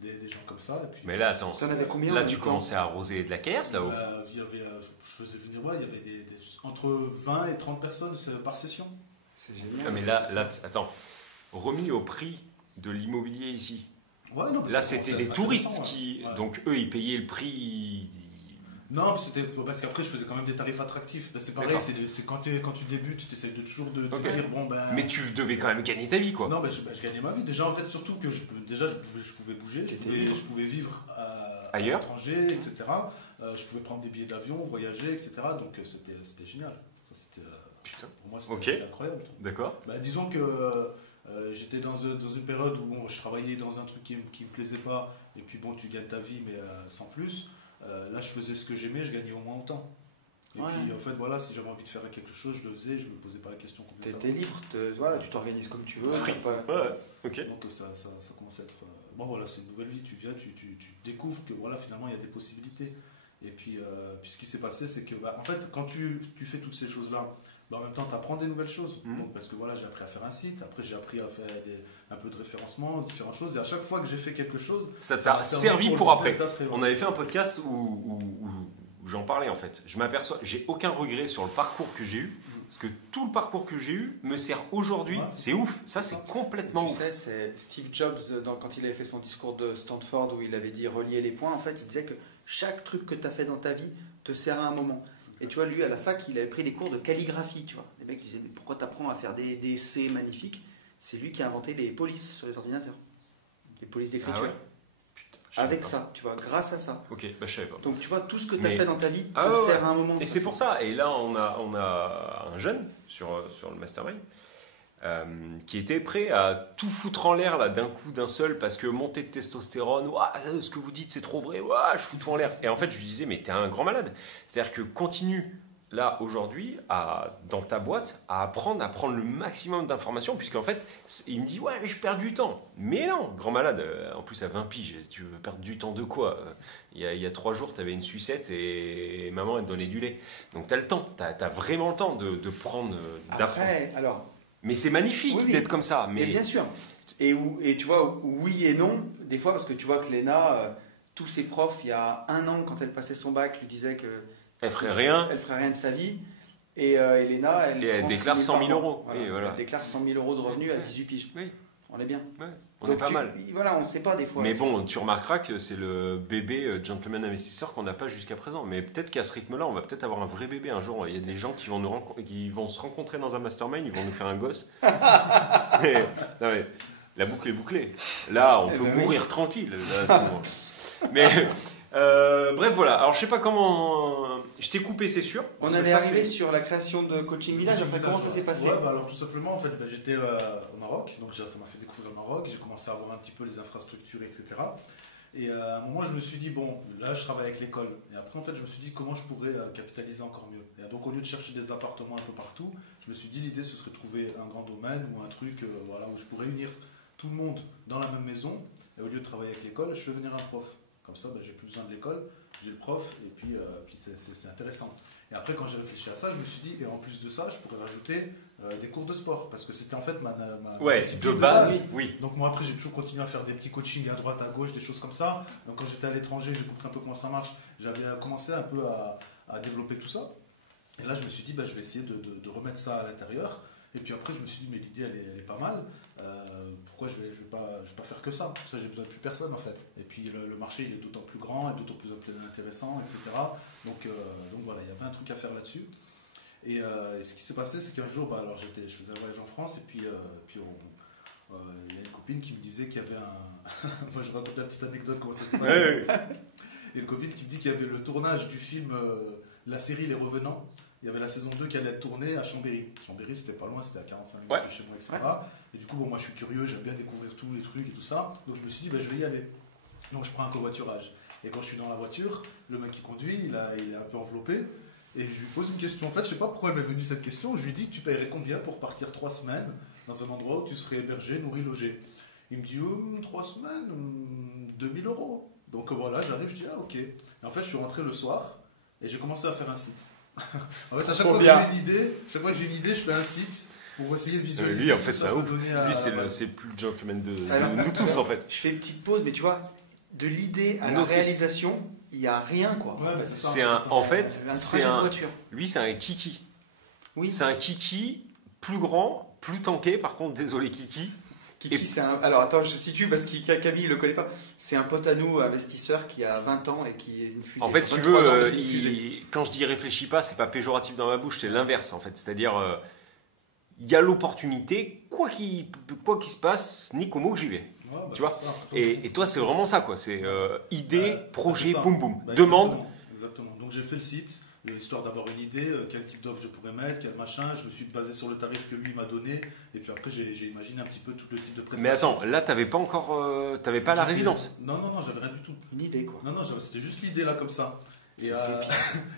des gens comme ça. Et puis, Mais là, attends. T'en avais combien Là, en tu même temps commençais à arroser de la caillasse là-haut. je faisais venir, il y avait entre 20 et 30 personnes par session. C'est génial. Ah, mais là, attends. Remis au prix de l'immobilier ici. Ouais, non, mais Là, ça c'était commençait à des être touristes intéressant, qui. ouais. Donc, eux, ils payaient le prix. Non, mais c'était parce qu'après, je faisais quand même des tarifs attractifs. C'est pareil, D'accord. c'est quand tu débutes, tu essaies toujours de Ok. dire, bon, Mais tu devais quand même gagner ta vie, quoi. Non, je gagnais ma vie. Déjà, en fait, surtout que je pouvais bouger, je pouvais vivre à Ailleurs. l'étranger, etc. Je pouvais prendre des billets d'avion, voyager, etc. Donc, c'était génial. Ça, c'était, Putain. pour moi, Ok. c'était incroyable. D'accord. Disons que j'étais dans une période où bon, je travaillais dans un truc qui me plaisait pas, et puis bon, tu gagnes ta vie, mais sans plus. Là, je faisais ce que j'aimais, je gagnais au moins autant. Et Ouais. puis, en fait, voilà, si j'avais envie de faire quelque chose, je le faisais, je me posais pas la question comme ça. T'es libre, voilà, tu t'organises comme tu veux. Free. c'est pas- Ouais, ok. Donc ça commence à être... bon voilà, c'est une nouvelle vie, tu viens, tu découvres que voilà, finalement il y a des possibilités. Et puis ce qui s'est passé, c'est que en fait, quand tu fais toutes ces choses-là, en même temps tu apprends des nouvelles choses. Donc, parce que voilà, j'ai appris à faire un site, après j'ai appris à faire un peu de référencement, différentes choses. Et à chaque fois que j'ai fait quelque chose, Ça ça t'a m'a servi le pour après. business d'après, ouais. On avait fait un podcast où j'en parlais en fait. Je m'aperçois, j'ai aucun regret sur le parcours que j'ai eu. Parce que tout le parcours que j'ai eu me sert aujourd'hui. Ouais, C'est ouf. Ça, c'est complètement Tu ouf. sais, c'est Steve Jobs, quand il avait fait son discours de Stanford où il avait dit relier les points, en fait, il disait que chaque truc que tu as fait dans ta vie te sert à un moment. Et tu vois, lui, à la fac, il avait pris des cours de calligraphie, tu vois. Les mecs disaient, mais pourquoi tu apprends à faire des essais magnifiques? C'est lui qui a inventé les polices sur les ordinateurs. Les polices d'écriture. Ah ouais Putain, je savais Avec pas. ça, tu vois, grâce à ça. Ok, je savais pas. Donc tu vois, tout ce que tu as Mais- fait dans ta vie te Ah ouais, sert à un moment. Et c'est pour ça. Et là, on a un jeune sur le mastermind qui était prêt à tout foutre en l'air là d'un coup, d'un seul, parce que montée de testostérone, ouah, ce que vous dites c'est trop vrai, ouah, je fous tout en l'air. Et en fait, je lui disais, mais t'es un grand malade. C'est-à-dire que continue là aujourd'hui dans ta boîte à apprendre à prendre le maximum d'informations, puisqu'en fait, il me dit, ouais, mais je perds du temps. Mais non, grand malade. En plus, à 20 piges, tu veux perdre du temps de quoi? Il y a 3 jours, tu avais une sucette et maman, elle te donnait du lait. Donc, tu as le temps, tu as vraiment le temps de prendre, d'apprendre. Après, alors, Mais c'est magnifique Oui, oui. d'être comme ça. Mais Mais bien sûr. Et tu vois, oui et non, des fois, parce que tu vois que Léna, tous ses profs, il y a 1 an, quand elle passait son bac, lui disaient que elle ferait rien. Elle ferait rien de sa vie. Et Léna, Elle prend déclare 6 000 100 000 par an. euros. Voilà. Oui, voilà. Elle déclare 100 000 euros de revenus à Ouais. 18 piges. Oui. On est bien. Ouais, on Donc est pas mal. Voilà, on ne sait pas des fois. Mais bon, tu remarqueras que c'est le bébé gentleman investisseur qu'on n'a pas jusqu'à présent. Mais peut-être qu'à ce rythme-là, on va peut-être avoir un vrai bébé un jour. Il y a des gens qui vont, qui vont se rencontrer dans un mastermind, ils vont nous faire un gosse. Mais, non, mais la boucle est bouclée. Là, on peut ben oui. mourir tranquille. Là, à ce moment. Mais bref, voilà. Alors, je sais pas comment. Je t'ai coupé, c'est sûr. On Parce que allait ça, arriver c'est- sur la création de Coaching Village. Après, comment ça s'est passé? Ouais, bah alors tout simplement, en fait, bah, j'étais au Maroc, donc ça m'a fait découvrir le Maroc. J'ai commencé à voir un petit peu les infrastructures, etc. Et à un moment, je me suis dit, bon, là, je travaille avec l'école. Et après, en fait, je me suis dit, comment je pourrais capitaliser encore mieux. Et donc, au lieu de chercher des appartements un peu partout, je me suis dit, l'idée, ce serait de trouver un grand domaine ou un truc voilà, où je pourrais unir tout le monde dans la même maison. Et au lieu de travailler avec l'école, je fais venir un prof. Comme ça, bah, j'ai plus besoin de l'école, j'ai le prof, et puis c'est intéressant. Et après, quand j'ai réfléchi à ça, je me suis dit, et en plus de ça, je pourrais rajouter des cours de sport, parce que c'était en fait ma Ouais, discipline de base, oui. Donc moi après j'ai toujours continué à faire des petits coachings à droite, à gauche, des choses comme ça. Donc quand j'étais à l'étranger, j'ai compris un peu comment ça marche. J'avais commencé un peu à développer tout ça. Et là je me suis dit, bah, je vais essayer de remettre ça à l'intérieur. Et puis après je me suis dit, mais l'idée elle est pas mal. Pourquoi je vais pas faire que ça? Ça j'ai besoin de plus personne en fait. Et puis le marché il est d'autant plus grand et d'autant plus intéressant, etc. Donc voilà, il y avait un truc à faire là-dessus. Et ce qui s'est passé, c'est qu'un jour, bah, alors je faisais un voyage en France et puis il y a une copine qui me disait qu'il y avait un. Moi, je raconte la petite anecdote comment ça s'est passé. Ouais, ouais. Et une copine qui me dit qu'il y avait le tournage du film, la série Les Revenants. Il y avait la saison 2 qui allait être tournée à Chambéry. Chambéry, c'était pas loin, c'était à 45 minutes de chez moi, etc. Et du coup, bon, moi, je suis curieux, j'aime bien découvrir tous les trucs et tout ça. Donc, je me suis dit, bah, je vais y aller. Donc, je prends un covoiturage. Et quand je suis dans la voiture, le mec qui conduit, il est un peu enveloppé. Et je lui pose une question. En fait, je sais pas pourquoi elle m'est venue cette question. Je lui dis, tu paierais combien pour partir 3 semaines dans un endroit où tu serais hébergé, nourri, logé? Il me dit, 3 semaines, 2000 euros. Donc voilà, j'arrive, je dis, ah ok. Et en fait, je suis rentré le soir et j'ai commencé à faire un site. En fait, à chaque fois que j'ai une idée, je fais un site pour essayer de visualiser. Lui, en ce fait, que ça peut ouf. donner à Lui, la base. c'est plus le gentleman de Alors, nous tous, en fait. Je fais une petite pause, mais tu vois, de l'idée à Une la autre réalisation, il n'y a rien quoi. Ouais, c'est ça, C'est un, c'est ça. en fait, Un c'est trajet de un, voiture. lui, c'est un kiki. Oui, C'est un kiki plus grand, plus tanké. Par contre, désolé kiki. Kiki, Et- c'est un. Alors attends, je situe parce que Camille ne le connaît pas. C'est un pote à nous, investisseur, qui a 20 ans et qui est une fusée. En fait, si tu 23 ans, veux, mais c'est une fusée. quand je dis réfléchis pas, c'est pas péjoratif dans ma bouche, c'est l'inverse en fait. C'est-à-dire, il y a l'opportunité, quoi qu'il se passe, ni qu'au mot que j'y vais. Ouais, bah, Tu vois. c'est ça. Et toi, c'est vraiment ça, quoi. C'est idée, projet, c'est ça. boum boum. Bah, Demande. Exactement. Donc j'ai fait le site, histoire d'avoir une idée, quel type d'offre je pourrais mettre, quel machin. Je me suis basé sur le tarif que lui m'a donné. Et puis après, j'ai imaginé un petit peu tout le type de prestation. Mais attends, là, t'avais pas encore, t'avais pas la J'étais- résidence. Non, j'avais rien du tout. Une idée quoi. Non, c'était juste l'idée là comme ça. Et,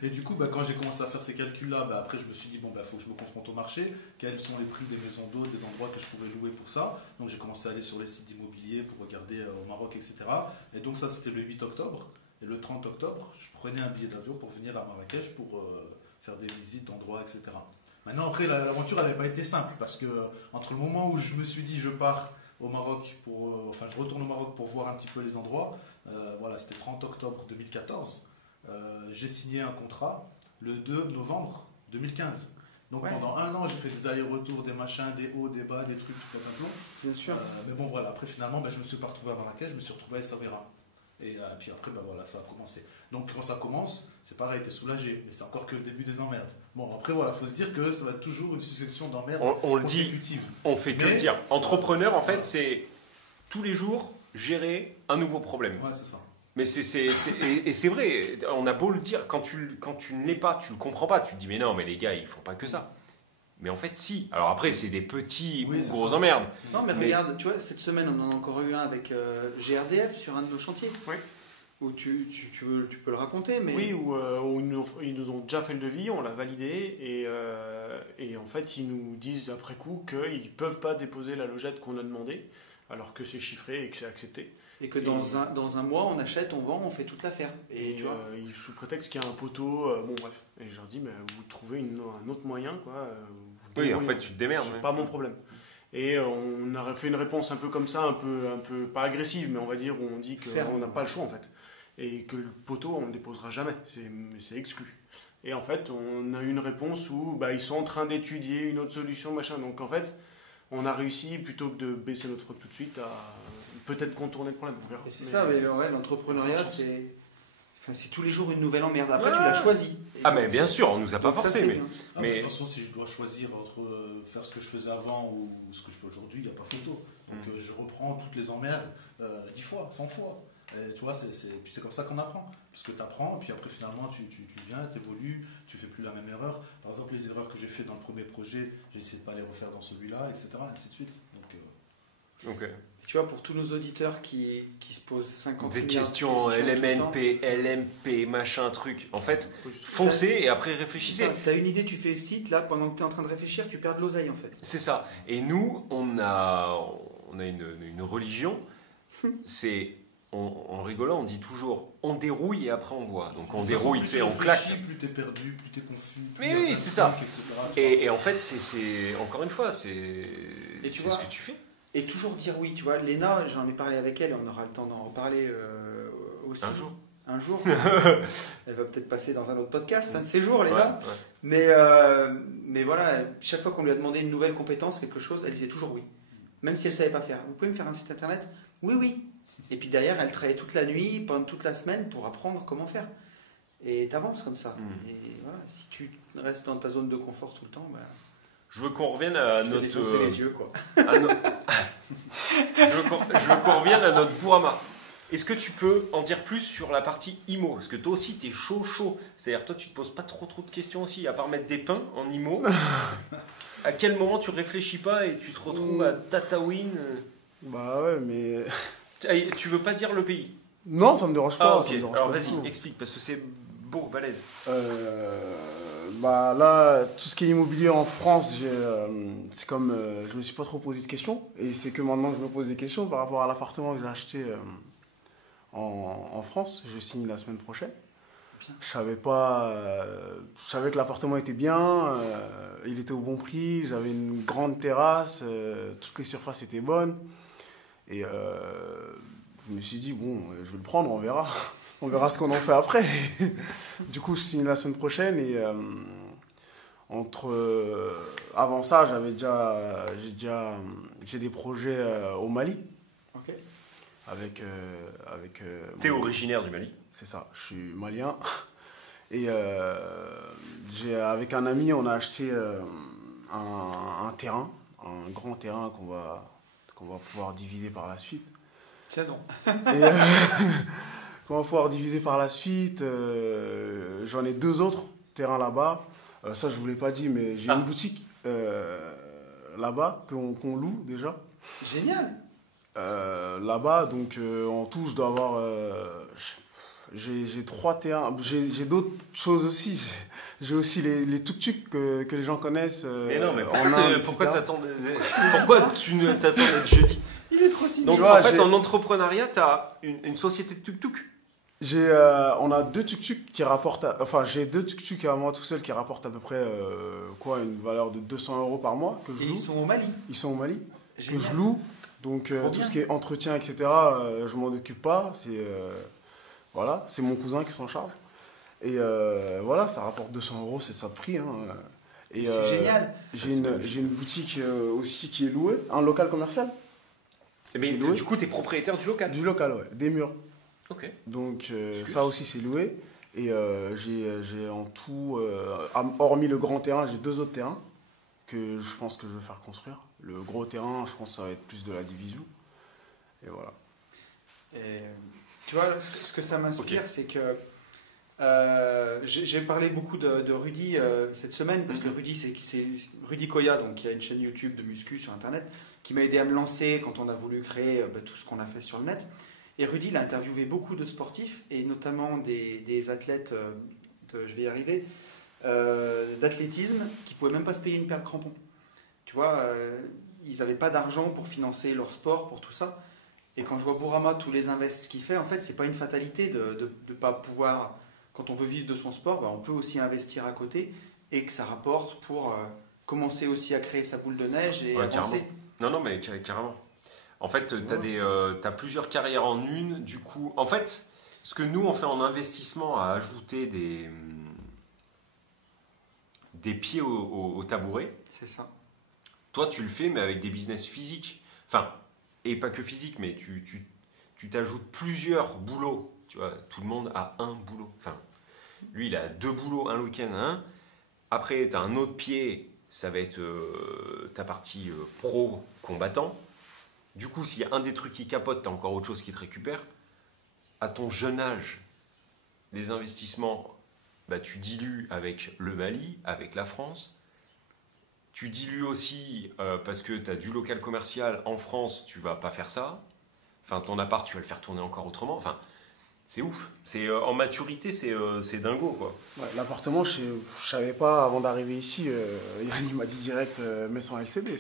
et du coup, bah, quand j'ai commencé à faire ces calculs-là, bah, après je me suis dit, bon, bah, faut que je me confronte au marché. Quels sont les prix des maisons d'hôtes, des endroits que je pourrais louer pour ça? Donc j'ai commencé à aller sur les sites d'immobilier pour regarder au Maroc, etc. Et donc ça, c'était le 8 octobre. Et le 30 octobre, je prenais un billet d'avion pour venir à Marrakech pour faire des visites d'endroits, etc. Maintenant, après, l'aventure, elle n'avait pas été simple parce que entre le moment où je me suis dit, je pars au Maroc je retourne au Maroc pour voir un petit peu les endroits. Voilà, c'était 30 octobre 2014. J'ai signé un contrat le 2 novembre 2015. Donc Ouais. pendant 1 an, j'ai fait des allers-retours, des machins, des hauts, des bas, des trucs, tout comme un plomb. Bien sûr. Mais bon, voilà, après finalement, je me suis pas retrouvé à Marrakech, je me suis retrouvé à Essaouira. Et puis après, voilà, ça a commencé. Donc quand ça commence, c'est pareil, t'es soulagé, mais c'est encore que le début des emmerdes. Bon, après, voilà, faut se dire que ça va être toujours une succession d'emmerdes On le dit, consécutives. on fait que Mais- le dire. Entrepreneur, en fait, c'est tous les jours gérer un nouveau problème. Ouais, c'est ça. Mais et c'est vrai, on a beau le dire, quand tu ne l'es pas, tu le comprends pas, tu te dis mais non, mais les gars, ils font pas que ça. Mais en fait, si. Alors après, c'est des petits Oui, ou c'est gros ça. emmerdes. Non, mais Mais- regarde, tu vois, cette semaine, on en a encore eu un avec GRDF sur un de nos chantiers. Oui. Où tu peux le raconter, mais. Oui, où ils nous ont déjà fait le devis, on l'a validé, et en fait, ils nous disent après coup qu'ils ne peuvent pas déposer la logette qu'on a demandé, alors que c'est chiffré et que c'est accepté. Et que dans un mois, on achète, on vend, on fait toute l'affaire. Et tu vois. sous prétexte qu'il y a un poteau, bon bref. Et je leur dis, mais vous trouvez un autre moyen, quoi. Vous Oui, en fait, tu te démerdes. C'est ouais. pas mon problème. Et on a fait une réponse un peu comme ça, un peu pas agressive, mais on va dire, où on dit Ferme. qu'on n'a pas le choix en fait. Et que le poteau, on ne le déposera jamais, c'est exclu. Et en fait, on a eu une réponse où ils sont en train d'étudier une autre solution, machin. Donc en fait, on a réussi, plutôt que de baisser notre froc tout de suite, à peut-être contourner le problème. On verra. Et c'est ça, mais ouais, l'entrepreneuriat, Bonne chance. c'est tous les jours une nouvelle emmerde. Après, Ouais. tu l'as choisi. Ah, mais bien sûr, on nous a pas Donc ça, forcé, c'est mais. bien. Ah, Mais- de toute façon, si je dois choisir entre faire ce que je faisais avant ou ce que je fais aujourd'hui, il n'y a pas photo. Donc je reprends toutes les emmerdes 10 fois, 100 fois. Et tu vois, puis c'est comme ça qu'on apprend. Parce que tu apprends, et puis après finalement tu viens, tu évolues, tu fais plus la même erreur. Par exemple, les erreurs que j'ai fait dans le premier projet, j'ai essayé de pas les refaire dans celui-là, etc. Et ainsi de suite. Donc, Ok. Tu vois, pour tous nos auditeurs qui se posent 50 Des milliards de questions tout le temps, LMNP, LMP, machin, truc. En fait, Faut juste- foncez et après réfléchissez. T'as une idée, tu fais le site, là, pendant que tu es en train de réfléchir, tu perds de l'oseille en fait. C'est ça. Et nous, on a une religion. C'est en rigolant, on dit toujours on dérouille et après on voit. Donc on dérouille, tu sais, on claque. Plus t'es perdu, plus t'es confus. plus Mais il y a oui, plein de c'est ça. trucs, etc. Et en fait, c'est encore une fois, c'est Et tu c'est vois, ce que tu fais. Et toujours dire oui, tu vois. Léna, j'en ai parlé avec elle, on aura le temps d'en reparler aussi. Un jour. Un jour. Elle va peut-être passer dans un autre podcast, un de ces jours, Ouais, Léna. ouais. Mais voilà, chaque fois qu'on lui a demandé une nouvelle compétence, quelque chose, elle disait toujours oui. Même si elle ne savait pas faire. Vous pouvez me faire un site internet ? Oui, oui. Et puis derrière, elle travaillait toute la nuit, pendant toute la semaine, pour apprendre comment faire. Et t'avances comme ça. Et voilà, si tu restes dans ta zone de confort tout le temps, Je veux qu'on revienne à tu te notre. défoncer les yeux, quoi. à no- je veux qu'on revienne à notre Bourama. Est-ce que tu peux en dire plus sur la partie IMO? Parce que toi aussi, tu es chaud. C'est-à-dire, toi, tu te poses pas trop de questions aussi, à part mettre des pains en IMO. À quel moment tu réfléchis pas et tu te retrouves à Tataouine? Bah ouais, mais. Tu veux pas dire le pays? Non, ça me dérange pas. Ah, ok. Ça me dérange Alors, pas vas-y, du tout. explique, parce que c'est beau, balèze. Bah là, tout ce qui est immobilier en France, c'est comme je me suis pas trop posé de questions. Et c'est que maintenant que je me pose des questions par rapport à l'appartement que j'ai acheté en France. Je signe la semaine prochaine. Bien. Je savais pas. Je savais que l'appartement était bien, il était au bon prix, j'avais une grande terrasse, toutes les surfaces étaient bonnes. Et je me suis dit, bon, je vais le prendre, on verra. On verra ce qu'on en fait après. Du coup, je signe la semaine prochaine et avant ça, j'ai des projets au Mali. Ok. Avec T'es mon- originaire du Mali? C'est ça, je suis malien. Et avec un ami, on a acheté un terrain, un grand terrain qu'on va pouvoir diviser par la suite. Tiens donc. Et, qu'on va pouvoir diviser par la suite. J'en ai 2 autres terrains là-bas. Ça, je ne vous l'ai pas dit, mais j'ai une boutique là-bas qu'on loue déjà. Génial. Là-bas, donc en tout, je dois avoir. J'ai 3 terrains. J'ai d'autres choses aussi. J'ai aussi les tuk-tuk que les gens connaissent. Mais non, mais en Inde, pourquoi etc. tu ne t'attends d'être jeudi? Il est trop timide. Donc Tu vois, en fait, j'ai- en entrepreneuriat, tu as une société de tuk-tuk. On a 2 tuk-tuk qui rapportent. Enfin, j'ai 2 tuk-tuk à moi tout seul qui rapportent à peu près une valeur de 200 € par mois que je Et loue. ils sont au Mali. Ils sont au Mali. Génial. Que je loue. Donc Trop tout bien. ce qui est entretien, etc., je m'en occupe pas. Voilà, c'est mon cousin qui s'en charge. Et voilà, ça rapporte 200 €, c'est ça de prix. Hein. Et, C'est génial. J'ai une boutique aussi qui est louée, un local commercial. Mais J'ai loué. du coup, tu es propriétaire du local. Du local, ouais, des murs. Ok. Donc Excuse. ça aussi c'est loué. Et j'ai en tout, hormis le grand terrain, j'ai 2 autres terrains que je pense que je vais faire construire. Le gros terrain, je pense que ça va être plus de la division. Et voilà. Et, tu vois, ce que ça m'inspire, Ok. c'est que j'ai parlé beaucoup de Rudy cette semaine, parce que Rudy, c'est Rudy Koya, donc qui a une chaîne YouTube de muscu sur Internet, qui m'a aidé à me lancer quand on a voulu créer tout ce qu'on a fait sur le net. Et Rudy, il a interviewé beaucoup de sportifs, et notamment des athlètes, je vais y arriver, d'athlétisme, qui ne pouvaient même pas se payer une paire de crampons. Tu vois, ils n'avaient pas d'argent pour financer leur sport, pour tout ça. Et quand je vois Bourama, tous les invests qu'il fait, en fait, c'est pas une fatalité de ne pas pouvoir, quand on veut vivre de son sport, on peut aussi investir à côté et que ça rapporte pour commencer aussi à créer sa boule de neige et Ouais, avancer. Non, mais carrément. En fait, t'as plusieurs carrières en une. Du coup, en fait, ce que nous, on fait en investissement à ajouter des pieds au tabouret, C'est ça. toi, tu le fais, mais avec des business physiques. Enfin, et pas que physique, mais tu t'ajoutes plusieurs boulots. Tu vois, tout le monde a un boulot. Enfin, lui, il a 2 boulots, un week-end, un. Après, tu as un autre pied, ça va être ta partie pro combattant. Du coup, s'il y a un des trucs qui capote, tu as encore autre chose qui te récupère. À ton jeune âge, les investissements, bah, tu dilues avec le Mali, avec la France. Tu dilues aussi parce que tu as du local commercial en France, tu vas pas faire ça. Enfin, ton appart, tu vas le faire tourner encore autrement. Enfin, c'est ouf. En maturité, c'est dingo, quoi. Ouais, l'appartement, je savais pas avant d'arriver ici. Yann il m'a dit direct, mets son LCD.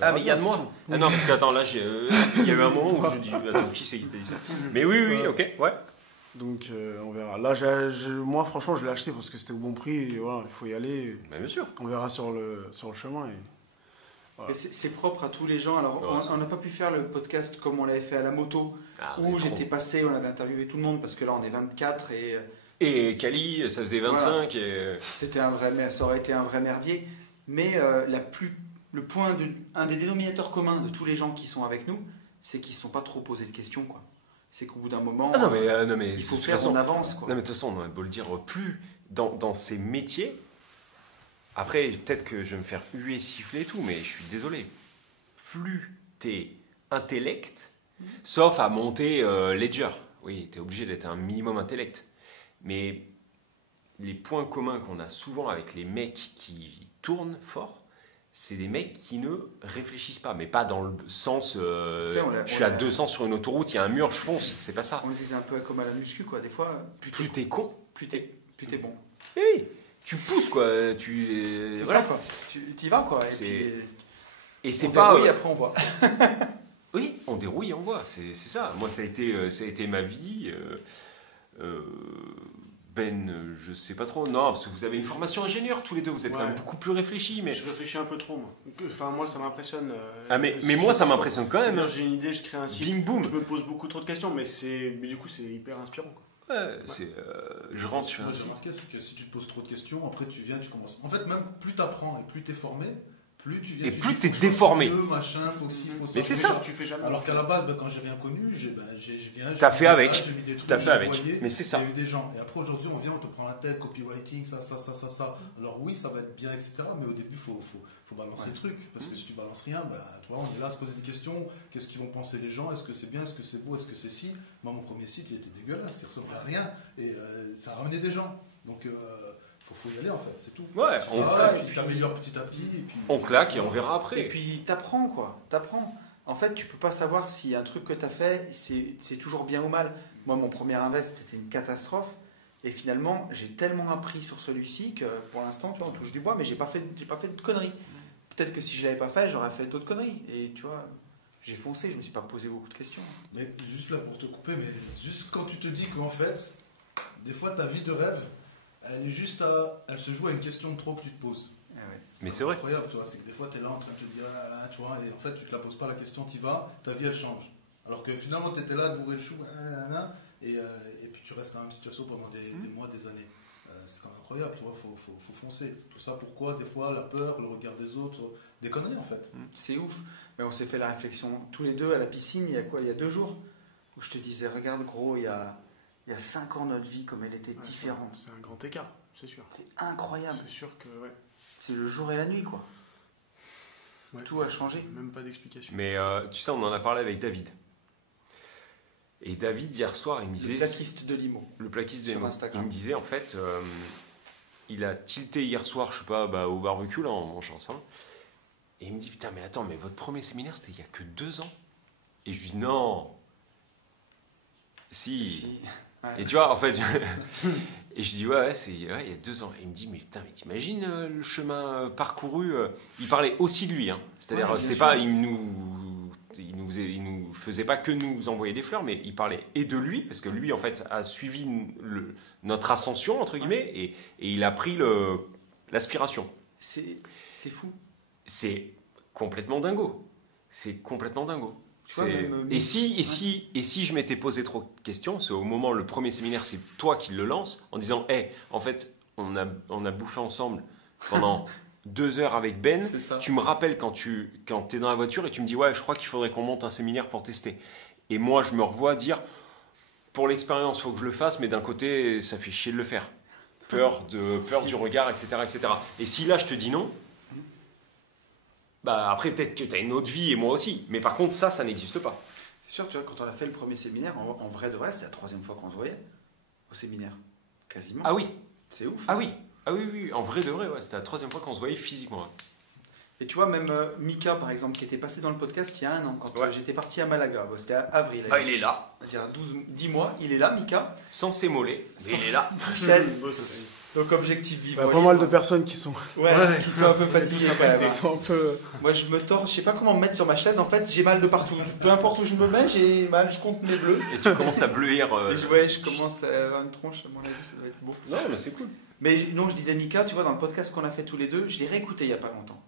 Ah, mais Yann, moi Ah non, parce que attends, là, il y a eu un moment où je dis, attends, qui c'est qui t'a dit ça? Mais oui, ok, ouais. Donc, on verra. Là, moi, franchement, je l'ai acheté parce que c'était au bon prix. Et voilà, il faut y aller. Bah, bien sûr. On verra sur le chemin. Et... Voilà. Et c'est propre à tous les gens. Alors, on n'a pas pu faire le podcast comme on l'avait fait à la moto, où j'étais passé, on avait interviewé tout le monde parce que là, on est 24 et Cali, ça faisait 25. Voilà. Et... ça aurait été un vrai merdier. Mais un des dénominateurs communs de tous les gens qui sont avec nous, c'est qu'ils ne se sont pas trop posés de questions, quoi. C'est qu'au bout d'un moment, il faut faire en avance, quoi. Non, mais de toute façon, on a beau le dire, plus dans ces métiers. Après, peut-être que je vais me faire huer, siffler et tout, mais je suis désolé. Plus t'es intellect, sauf à monter Ledger. Oui, t'es obligé d'être un minimum intellect. Mais les points communs qu'on a souvent avec les mecs qui tournent fort, c'est des mecs qui ne réfléchissent pas. Mais pas dans le sens, je suis à 200 sur une autoroute, il y a un mur, je fonce. C'est pas ça. On le disait un peu comme à la muscu, quoi. Des fois, plus t'es con, plus t'es bon. Oui. Tu pousses, quoi. Voilà, quoi. Tu y vas, quoi. Et c'est pas. Oui, après on voit. Oui, on dérouille, on voit. C'est ça. Moi, ça a été ma vie. Ben, je sais pas trop. Non, parce que vous avez une formation ingénieur tous les deux. Vous êtes quand même beaucoup plus réfléchis. Mais je réfléchis un peu trop, moi. Enfin, moi, ça m'impressionne. Mais moi, ça m'impressionne quand même. J'ai une idée, je crée un site. Bing boum. Je me pose beaucoup trop de questions, mais du coup, c'est hyper inspirant, quoi. Ouais. Je rentre. Ce que j'ai remarqué, c'est que si tu te poses trop de questions, après tu viens, tu commences. En fait, même plus tu apprends et plus tu es formé, plus tu viens. Et plus tu es déformé. Machin, faut ci, faut ça. Mais c'est ça. Tu fais jamais. Alors qu'à la base, quand j'ai rien connu, je viens. T'as fait avec. J'ai mis des trucs. T'as fait avec. Mais c'est ça. Il y a eu des gens. Et après, aujourd'hui, on vient, on te prend la tête, copywriting, ça. Alors oui, ça va être bien, etc. Mais au début, faut balancer le truc. Parce que si tu balances rien, tu vois, on est là à se poser des questions. Qu'est-ce qu'ils vont penser les gens? Est-ce que c'est bien? Est-ce que c'est beau? Est-ce que c'est si? Moi, mon premier site, il était dégueulasse. Il ressemblait à rien. Et ça a ramené des gens. Donc, faut y aller, en fait. C'est tout. Ouais, et puis t'améliores petit à petit. Et puis, on claque et on verra après. Et puis, t'apprends, quoi. T'apprends. En fait, tu peux pas savoir si un truc que t'as fait, c'est toujours bien ou mal. Moi, mon premier invest, c'était une catastrophe. Et finalement, j'ai tellement appris sur celui-ci que pour l'instant, tu vois, on touche du bois, mais j'ai pas fait de conneries. Peut-être que si je l'avais pas fait, j'aurais fait d'autres conneries. Et tu vois, j'ai foncé, je me suis pas posé beaucoup de questions. Mais juste là pour te couper, mais juste quand tu te dis qu'en fait, des fois ta vie de rêve, elle se joue à une question de trop que tu te poses. Ah ouais. Mais c'est vrai. Incroyable, tu vois, c'est que des fois tu es là en train de te dire, tu vois, et en fait tu te la poses pas la question, tu y vas, ta vie elle change. Alors que finalement tu étais là, bourré le chou, et puis tu restes dans la même situation pendant des mois, des années. C'est quand même incroyable, tu vois, faut foncer. Tout ça pourquoi? Des fois la peur, le regard des autres, des conneries en fait. C'est ouf. Mais on s'est fait la réflexion tous les deux à la piscine, il y a 2 jours, où je te disais, regarde gros, il y a 5 ans notre vie comme elle était différente. C'est un grand écart, c'est sûr. C'est incroyable. C'est sûr que ouais. C'est le jour et la nuit, quoi. Ouais. Tout a changé. Même pas d'explication. Mais tu sais, on en a parlé avec David. Et David, hier soir, il me disait... Le plaquiste de Limo. Le plaquiste de Sur Limo. Instagram. Il me disait, en fait, il a tilté hier soir, je sais pas, au barbecue, là, en mangeant ça. Et il me dit, putain, mais attends, mais votre premier séminaire, c'était il y a que 2 ans. Et je lui dis, non. Si. Ouais. Et tu vois, en fait... Et je dis, ouais, il y a 2 ans. Et il me dit, mais putain, mais t'imagines le chemin parcouru Il parlait aussi de lui, hein. C'est-à-dire, c'était pas... Il nous faisait pas que nous envoyer des fleurs, mais il parlait et de lui, parce que lui, en fait, a suivi notre ascension, entre guillemets, et il a pris l'aspiration. C'est fou. C'est complètement dingo. C'est complètement dingo. Tu vois, même, et si je m'étais posé trop de questions, c'est au moment, le premier séminaire, c'est toi qui le lances, en disant, hey, en fait, on a bouffé ensemble pendant 2 heures avec Ben, C'est ça. tu me rappelles quand tu es dans la voiture et tu me dis, ouais, je crois qu'il faudrait qu'on monte un séminaire pour tester. Et moi, je me revois dire, pour l'expérience, il faut que je le fasse, mais d'un côté, ça fait chier de le faire. Peur du regard, etc., etc. Et si là, je te dis non, bah après, peut-être que tu as une autre vie et moi aussi. Mais par contre, ça n'existe pas. C'est sûr, tu vois, quand on a fait le premier séminaire, en vrai de vrai, c'était la 3e fois qu'on se voyait au séminaire. Quasiment. Ah oui, C'est ouf. ah oui, ah oui, oui, en vrai de vrai, ouais, c'était la 3e fois qu'on se voyait physiquement. Ouais. Et tu vois, même Mika, par exemple, qui était passé dans le podcast il y a 1 an, quand Ouais. j'étais parti à Malaga. Bon, c'était à avril. Ah, il est là, On va dire 10 mois, il est là, Mika. sans s'émoler, mais il est là. Donc, objectif Il y vivant. a pas mal de personnes qui sont, Ouais, qui sont un peu fatigués quand même. qui sont un peu. Moi, je me tords, je sais pas comment me mettre sur ma chaise. En fait, j'ai mal de partout. Peu importe où je me mets, j'ai mal. Je compte mes bleus. Et tu commences à bleuir. Ouais, je commence à avoir une tronche, à mon avis, ça doit être beau. Non, mais c'est cool. Mais non, je disais Mika, tu vois, dans le podcast qu'on a fait tous les deux, je l'ai réécouté il y a pas longtemps.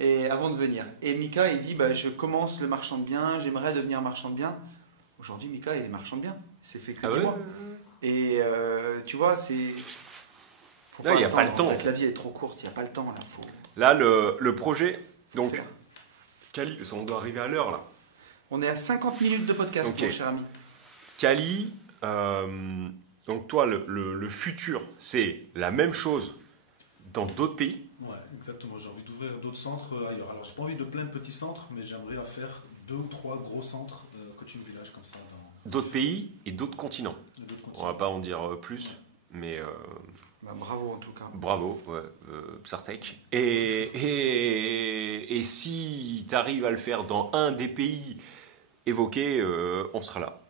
Et avant de venir. Et Mika, il dit, bah, je commence le marchand de biens, j'aimerais devenir marchand de biens. Aujourd'hui, Mika, il est marchand de biens. C'est fait que Ah du ouais. mois. Et tu vois, c'est. Faut Là, il y a pas le en temps. fait, la vie elle est trop courte, il n'y a pas le temps là. Faut Là, le projet, donc, faire. Cali, parce qu'on doit arriver à l'heure là. On est à 50 minutes de podcast, Ok. mon cher ami. Cali, donc toi, le futur, c'est la même chose dans d'autres pays. Ouais, exactement. J'ai envie d'ouvrir d'autres centres ailleurs. Alors, j'ai pas envie de plein de petits centres, mais j'aimerais en faire 2 ou 3 gros centres coaching village comme ça dans D'autres pays et d'autres continents. d'autres On va continents. pas en dire plus, mais Bah, bravo en tout cas. bravo, ouais, Psartek. Et si tu arrives à le faire dans un des pays évoqués, on sera là.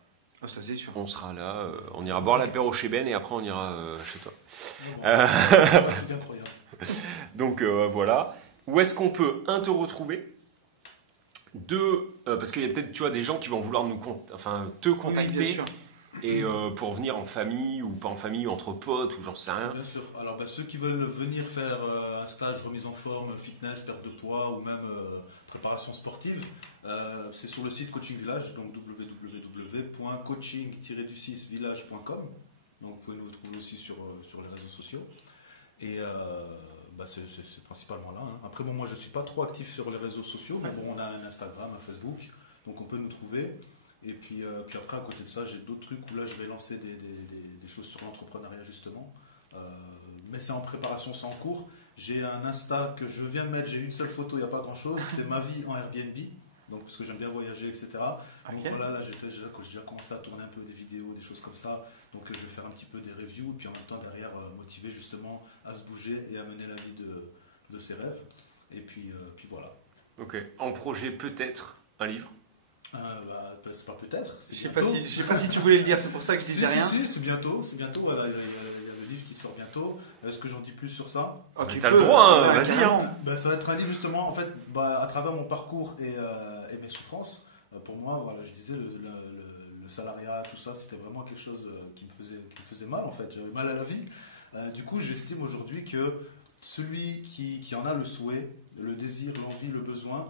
Ah, ça c'est sûr. On sera là, on ira boire l'apéro chez Ben et après on ira chez toi. C'est un truc incroyable. Donc voilà. Où est-ce qu'on peut te retrouver? Parce qu'il y a peut-être, tu vois, des gens qui vont vouloir te Oui, contacter bien sûr. et pour venir en famille ou pas en famille ou entre potes ou j'en sais rien. Bien sûr. Alors, ceux qui veulent venir faire un stage remise en forme, fitness, perte de poids ou même préparation sportive, c'est sur le site Coaching Village, donc www.coaching-village.com. Donc, vous pouvez nous retrouver aussi sur les réseaux sociaux. Et c'est principalement là. Hein. Après, bon, moi, je ne suis pas trop actif sur les réseaux sociaux, mais bon, on a un Instagram, un Facebook, donc on peut nous trouver. Et puis après, à côté de ça, j'ai d'autres trucs où là, je vais lancer des choses sur l'entrepreneuriat, justement. Mais c'est en préparation, c'est en cours. J'ai un Insta que je viens de mettre, j'ai une seule photo, il n'y a pas grand-chose. C'est ma vie en Airbnb, donc, parce que j'aime bien voyager, etc. Donc Ok. voilà, là, j'ai déjà commencé à tourner un peu des vidéos, des choses comme ça. Donc je vais faire un petit peu des reviews, et puis en même temps, derrière, motiver justement à se bouger et à mener la vie de ses rêves. Et puis voilà. Ok. En projet, peut-être un livre. C'est pas peut-être, c'est Je sais bientôt. pas si tu voulais le dire, c'est pour ça que je disais rien. Si, c'est bientôt, voilà, il y a le livre qui sort bientôt. Est-ce que j'en dis plus sur ça? Oh, T'as le droit, hein, ouais, vas-y, carrément. Ça va être un livre justement, en fait, à travers mon parcours et mes souffrances. Pour moi, voilà, je disais, le salariat, tout ça, c'était vraiment quelque chose qui me faisait mal, en fait. J'avais mal à la vie. Du coup, j'estime aujourd'hui que celui qui en a le souhait, le désir, l'envie, le besoin,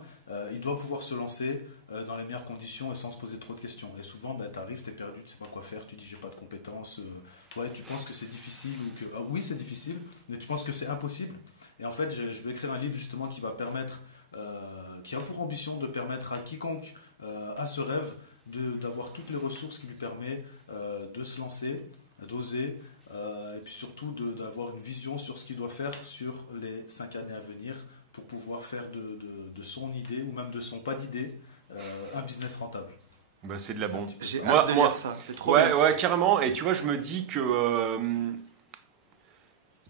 il doit pouvoir se lancer dans les meilleures conditions et sans se poser trop de questions. Et souvent, tu arrives, tu es perdu, tu sais pas quoi faire, tu dis j'ai pas de compétences, tu penses que c'est difficile ou que oui c'est difficile, mais tu penses que c'est impossible. Et en fait, je vais écrire un livre justement qui va permettre, qui a pour ambition de permettre à quiconque a ce rêve d'avoir toutes les ressources qui lui permettent de se lancer, d'oser. Et puis surtout d'avoir une vision sur ce qu'il doit faire sur les 5 années à venir pour pouvoir faire de son idée ou même de son pas d'idée un business rentable. Bah, c'est de la bombe. J'ai Moi- hâte de moi- lire ça, c'est trop bien. Ouais, carrément. Et tu vois, je me dis que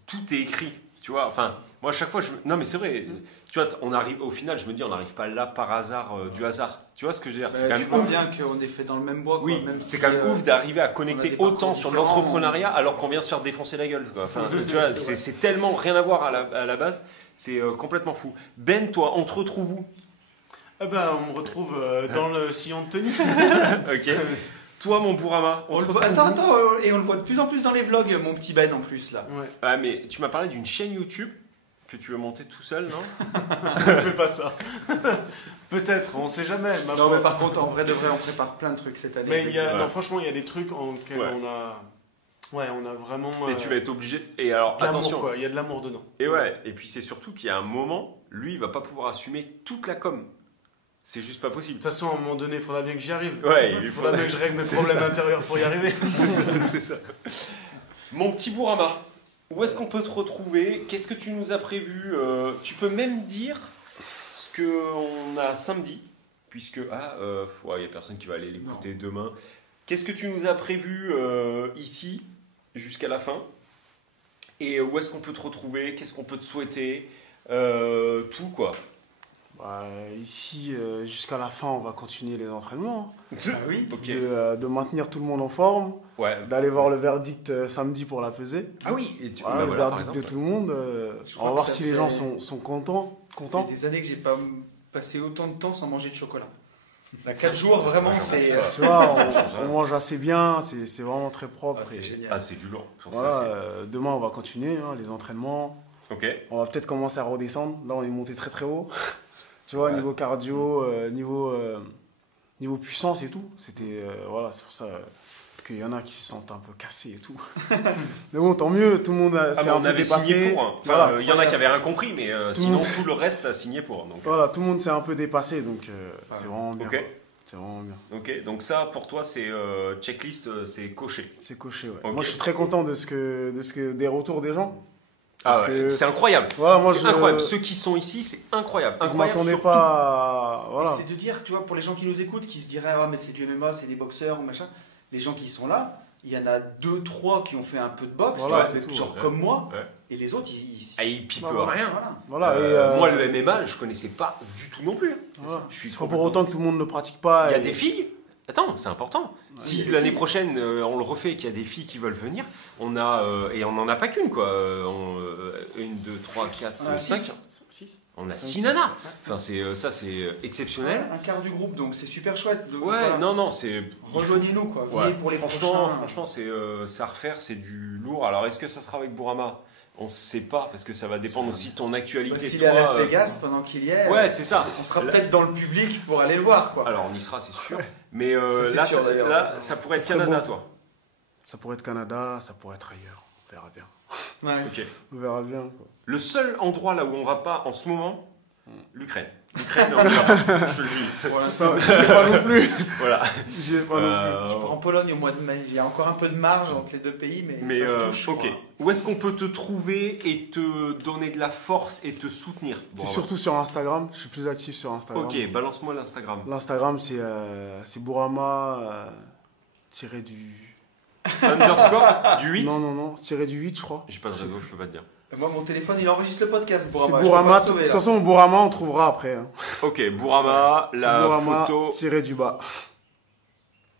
tout est écrit. Tu vois, enfin, moi, à chaque fois, non, mais c'est vrai. Tu vois, on arrive, au final, je me dis, on n'arrive pas là par hasard, du hasard. Tu vois ce que je veux dire? C'est quand Tu même vois ouf. bien qu'on est fait dans le même bois. Quoi, Oui, même c'est si, quand même ouf d'arriver à on a connecter des parcours autant sur différents. l'entrepreneuriat alors qu'on vient se faire défoncer la gueule. Quoi. Enfin, tu vois, C'est vrai. c'est tellement rien à voir à la base. C'est complètement fou. Ben, toi, on te retrouve où? On me retrouve dans le sillon de Tony. Ok. Toi, mon Bourama, on te retrouve où? Attends, et on le voit de plus en plus dans les vlogs, mon petit Ben en plus là. Ouais. Ah, mais tu m'as parlé d'une chaîne YouTube que tu veux monter tout seul, non? Fais pas ça. Peut-être, on sait jamais. ma Non, foi. mais par contre, en vrai de vrai, on prépare plein de trucs cette année. Mais il y a, Ouais. non, franchement, il y a des trucs en lesquels Ouais. on a. Ouais, on a vraiment. Et tu vas être obligé. Et alors, de l'amour, attention. quoi. Il y a de l'amour dedans. Et ouais, et puis c'est surtout qu'il y a un moment, lui, il va pas pouvoir assumer toute la com. C'est juste pas possible. De toute façon, à un moment donné, il faudra bien que j'y arrive. Ouais, il faudra bien que je règle mes c'est problèmes ça. intérieurs pour y arriver. C'est ça, c'est ça. Mon petit Bourama, où est-ce qu'on peut te retrouver? Qu'est-ce que tu nous as prévu? Tu peux même dire ce qu'on a samedi, puisque il y a personne qui va aller l'écouter demain. Qu'est-ce que tu nous as prévu ici jusqu'à la fin? Et où est-ce qu'on peut te retrouver? Qu'est-ce qu'on peut te souhaiter? Tout quoi. Bah, ici, jusqu'à la fin, on va continuer les entraînements. Ah oui. Ok. De maintenir tout le monde en forme, Ouais. d'aller voir le verdict samedi pour la pesée. Ah oui. Et Voilà, bah le voilà, par verdict de exemple. tout le monde. Je On crois va que voir ça si les fait- gens sont contents. Ça fait des années que j'ai pas passé autant de temps sans manger de chocolat. 4 jours, vraiment, Ouais, c'est. tu vois. Tu vois, Ça change, hein. on mange assez bien, c'est vraiment très propre. Ah, c'est et génial. Ah, c'est du lourd. Sur ça, voilà, demain, on va continuer les entraînements. Ok. On va peut-être commencer à redescendre. Là, on est monté très très haut. Tu vois, Ouais. niveau cardio, niveau puissance et tout. C'était voilà, c'est pour ça qu'il y en a qui se sentent un peu cassés et tout. Mais bon, tant mieux, tout le monde Ah, s'est mais un on peu avait dépassé. signé pour. Hein. Enfin, Voilà. il y en a qui avaient rien compris, mais le sinon monde- tout le reste a signé pour. Donc, Voilà, tout le monde s'est un peu dépassé, donc c'est vraiment bien. ok. quoi. C'est vraiment bien. Ok. Donc ça, pour toi, c'est checklist, c'est coché. C'est coché, ouais. Ok. Moi, je suis très content des retours des gens. Ah Parce ouais, que- c'est incroyable. Voilà, moi, C'est incroyable. Ceux qui sont ici, c'est incroyable. je Incroyable. m'attendais surtout- pas à... Et Voilà. c'est de dire, tu vois, pour les gens qui nous écoutent, qui se diraient, ah, mais c'est du MMA, c'est des boxeurs ou machin, les gens qui sont là, il y en a 2-3 qui ont fait un peu de boxe, Voilà, tu vois, c'est tout, genre ouais. comme moi, Ouais. et les autres, Ah, ils pipent Voilà. rien. Voilà. Voilà, Moi, le MMA, je connaissais pas du tout non plus. voilà. Je suis C'est pas pour complètement- autant que tout le monde ne le pratique pas. Il y a et- des filles. Attends, c'est important. il y Si a des l'année filles. prochaine on le refait et qu'il y a des filles qui veulent venir, on a et on n'en a pas qu'une quoi. 1, 2, 3, 4, Ouais, 5. six. 6. On a Cinq, 6 nanas. Enfin ça c'est exceptionnel. Un quart du groupe, donc c'est super chouette. Donc, Ouais, voilà. non c'est Rejoignez-nous, quoi. Venez Ouais. pour les franchement, prochains. franchement c'est ça à refaire, c'est du lourd. Alors est-ce que ça sera avec Bourama? On sait pas parce que ça va dépendre aussi de ton Bah, actualité. S'il toi, est à Las Vegas pendant qu'il y est, ouais, c'est ça. on sera Là- peut-être dans le public pour aller le voir, quoi. Alors on y sera, c'est sûr. Mais Ça, c'est là, sûr, d'ailleurs. là, ça pourrait être Ça serait Canada, beau. toi. Ça pourrait être Canada, ça pourrait être ailleurs. On verra bien. Ouais. Ok. On verra bien. Quoi. Le seul endroit là où on va pas en ce moment, l'Ukraine. L'Ukraine, on y va pas, je te le dis. Pour l'instant, J'y vais pas non plus. Voilà. J'y vais pas non je prends Pologne au mois de mai. Il y a encore un peu de marge entre les deux pays, mais, ça se touche. ok. Voilà. Où est-ce qu'on peut te trouver et te donner de la force et te soutenir? plus. Bon, C'est surtout sur Instagram. Je suis plus actif sur Instagram. ok, balance-moi l'Instagram. L'Instagram, c'est Bourama tiré du... Underscore du 8. Non, tiré du 8, je crois. J'ai pas de réseau, je peux pas te dire. Et moi, mon téléphone, il enregistre le podcast. C'est Bourama. Bourama. Je peux pas De le toute sauver, là. façon, Bourama, on trouvera après. hein. Ok, Bourama, la Bourama photo tiré du bas.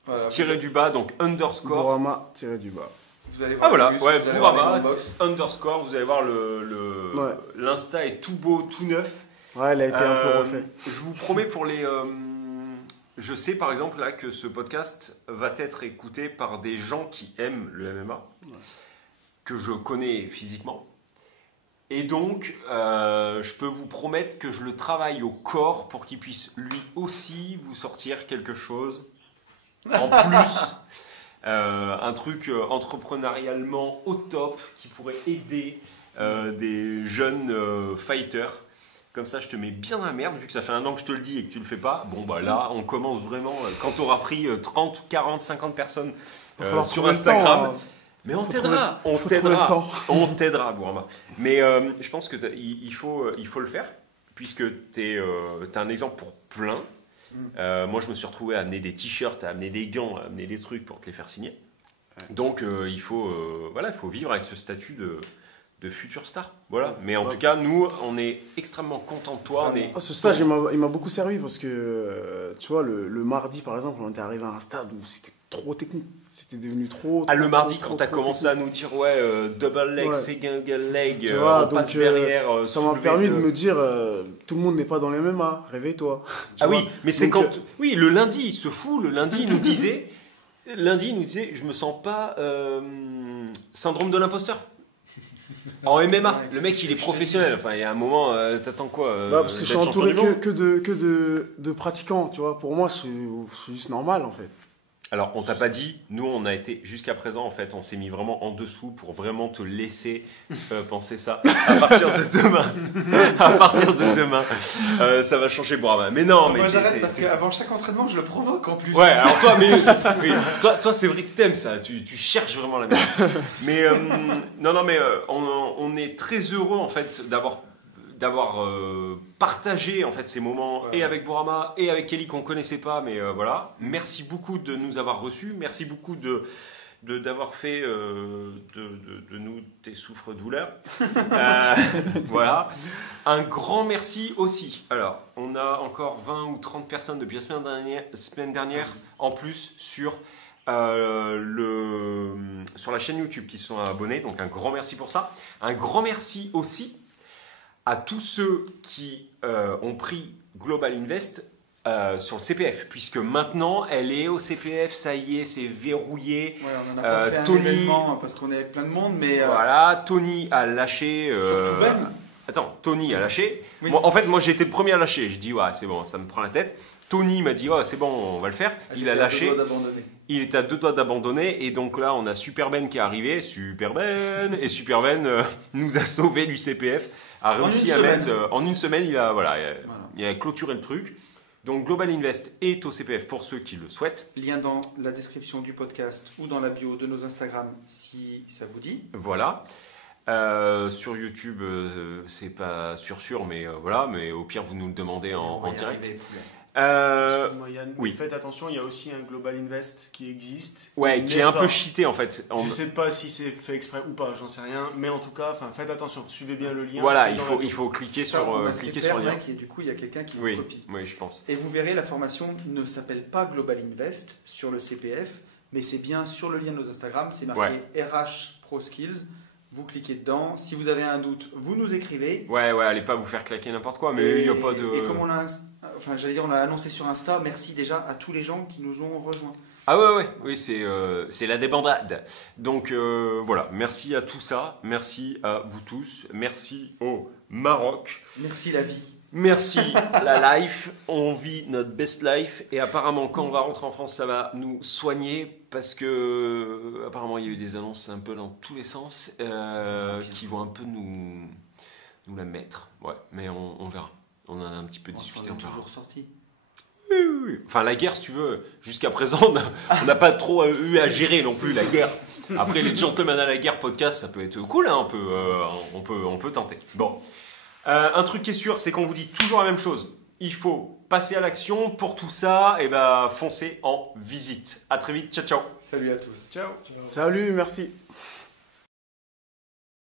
Voilà. tiré du bas, donc underscore. Bourama tiré du bas. Vous allez voir Ah voilà, le bus, ouais, vous allez voir Bourama, les box. underscore, vous allez voir Ouais. l'Insta est tout beau, tout neuf. Ouais, elle a été un peu refait. Je vous promets pour les... je sais par exemple là que ce podcast va être écouté par des gens qui aiment le MMA, que je connais physiquement. Et donc, je peux vous promettre que je le travaille au corps pour qu'il puisse lui aussi vous sortir quelque chose en plus. Un truc entrepreneurialement au top qui pourrait aider des jeunes fighters. Comme ça, je te mets bien dans la merde, vu que ça fait 1 an que je te le dis et que tu le fais pas. Bon, bah là, on commence vraiment, quand tu auras pris 30, 40, 50 personnes Il va falloir sur trouver le Instagram. temps, hein. Mais on Faut t'aidera, on faut trouver le t'aidera, temps. on t'aidera, Bourama. Mais je pense que il faut le faire, puisque tu as un exemple pour plein. Moi, je me suis retrouvé à amener des t-shirts, à amener des gants, à amener des trucs pour te les faire signer. Donc, il faut vivre avec ce statut de future star. Voilà. Mais en tout cas, nous, on est extrêmement contents de toi. On est... Ah, ce stage, il m'a beaucoup servi parce que, tu vois, le mardi, par exemple, on était arrivé à un stade où c'était trop technique. C'était devenu trop. Ah, le trop, mardi, trop, quand trop, tu as trop commencé à nous dire, double leg, Ouais. single leg, Tu vois, on passe donc, derrière. Ça m'a soulever permis de le- me dire, tout le monde n'est pas dans les MMA, réveille-toi. Tu Ah vois. oui, mais c'est Donc, quand... Oui, le lundi, il se fout. Le lundi, il nous disait... je me sens pas syndrome de l'imposteur. En MMA, Ouais, le mec c'est il ce est que je te professionnel. Enfin, il y a un moment, t'attends quoi Parce que je suis d'être entouré champion du monde que de pratiquants, tu vois. Pour moi, je suis juste normal, en fait. Alors, on t'a pas dit, nous on a été jusqu'à présent en fait, on s'est mis vraiment en dessous pour vraiment te laisser penser ça. À partir de demain, ça va changer Bourama. Mais non, mais Moi j'arrête parce qu'avant chaque entraînement, je le provoque en plus. Ouais, alors toi, oui, toi c'est vrai que t'aimes ça, tu cherches vraiment la merde. Mais non, mais on est très heureux en fait d'avoir partagé en fait ces moments et avec Bourama et avec Kelly qu'on connaissait pas, mais voilà. Merci beaucoup de nous avoir reçus, merci beaucoup d'avoir fait de nous tes souffres-douleurs. Voilà. Un grand merci aussi. Alors, on a encore 20 ou 30 personnes depuis la semaine dernière en plus sur la chaîne YouTube qui sont abonnés. Donc un grand merci pour ça. Un grand merci aussi à tous ceux qui ont pris Global Invest sur le CPF, puisque maintenant elle est au CPF, ça y est, c'est verrouillé. Ouais, on en a pas fait Tony- un événement parce qu'on est plein de monde, mais Voilà, Tony a lâché. surtout Ben. Attends, Tony a lâché. Oui. Moi, en fait, moi j'ai été le premier à lâcher. Je dis, ouais, c'est bon, ça me prend la tête. Tony m'a dit, ouais, c'est bon, on va le faire. Il a lâché. Il était à 2 doigts d'abandonner. Et donc là, on a Super Ben qui est arrivé. Super Ben. Et Super Ben nous a sauvé du CPF. A réussi à mettre. En une semaine, il a clôturé le truc. Donc Global Invest est au CPF pour ceux qui le souhaitent. Lien dans la description du podcast ou dans la bio de nos Instagram si ça vous dit. Voilà. Sur YouTube, c'est pas sûr, mais voilà. Mais au pire, vous nous le demandez en direct. Excuse-moi, Yann, oui. faites attention, il y a aussi un Global Invest qui existe. Ouais, qui est un peu cheaté en fait. Je sais pas si c'est fait exprès ou pas, j'en sais rien, mais en tout cas, faites attention, suivez bien le lien. Voilà, qui est dans la il faut cliquer Ça, sur, on va cliquer se sur le lien. mec, et du coup, il y a quelqu'un qui Oui, copie. oui, je pense. Et vous verrez, la formation ne s'appelle pas Global Invest sur le CPF, mais c'est bien sur le lien de nos Instagram, c'est marqué RH Pro Skills. Vous cliquez dedans. Si vous avez un doute, vous nous écrivez. Ouais, allez pas vous faire claquer n'importe quoi, mais il n'y a pas de. Et comme on l'a, on l'a annoncé sur Insta, merci déjà à tous les gens qui nous ont rejoints. Ah oui, c'est la débandade. Donc voilà, merci à tout ça, merci à vous tous, merci au Maroc, Merci la vie. merci la life, on vit notre best life et apparemment quand on va rentrer en France, ça va nous soigner parce que apparemment il y a eu des annonces un peu dans tous les sens qui vont un peu nous la mettre. Ouais, mais on verra. On en a un petit peu discuté. On On est verra. toujours sorti. Oui. Enfin, la guerre, si tu veux, jusqu'à présent, on n'a pas trop eu à gérer non plus la guerre. Après, les gentlemen à la guerre podcast, ça peut être cool, hein, on peut tenter. Bon. Un truc qui est sûr, c'est qu'on vous dit toujours la même chose. Il faut passer à l'action. Pour tout ça, et foncez en visite. À très vite. Ciao, ciao. Salut à tous. Ciao. Salut, merci.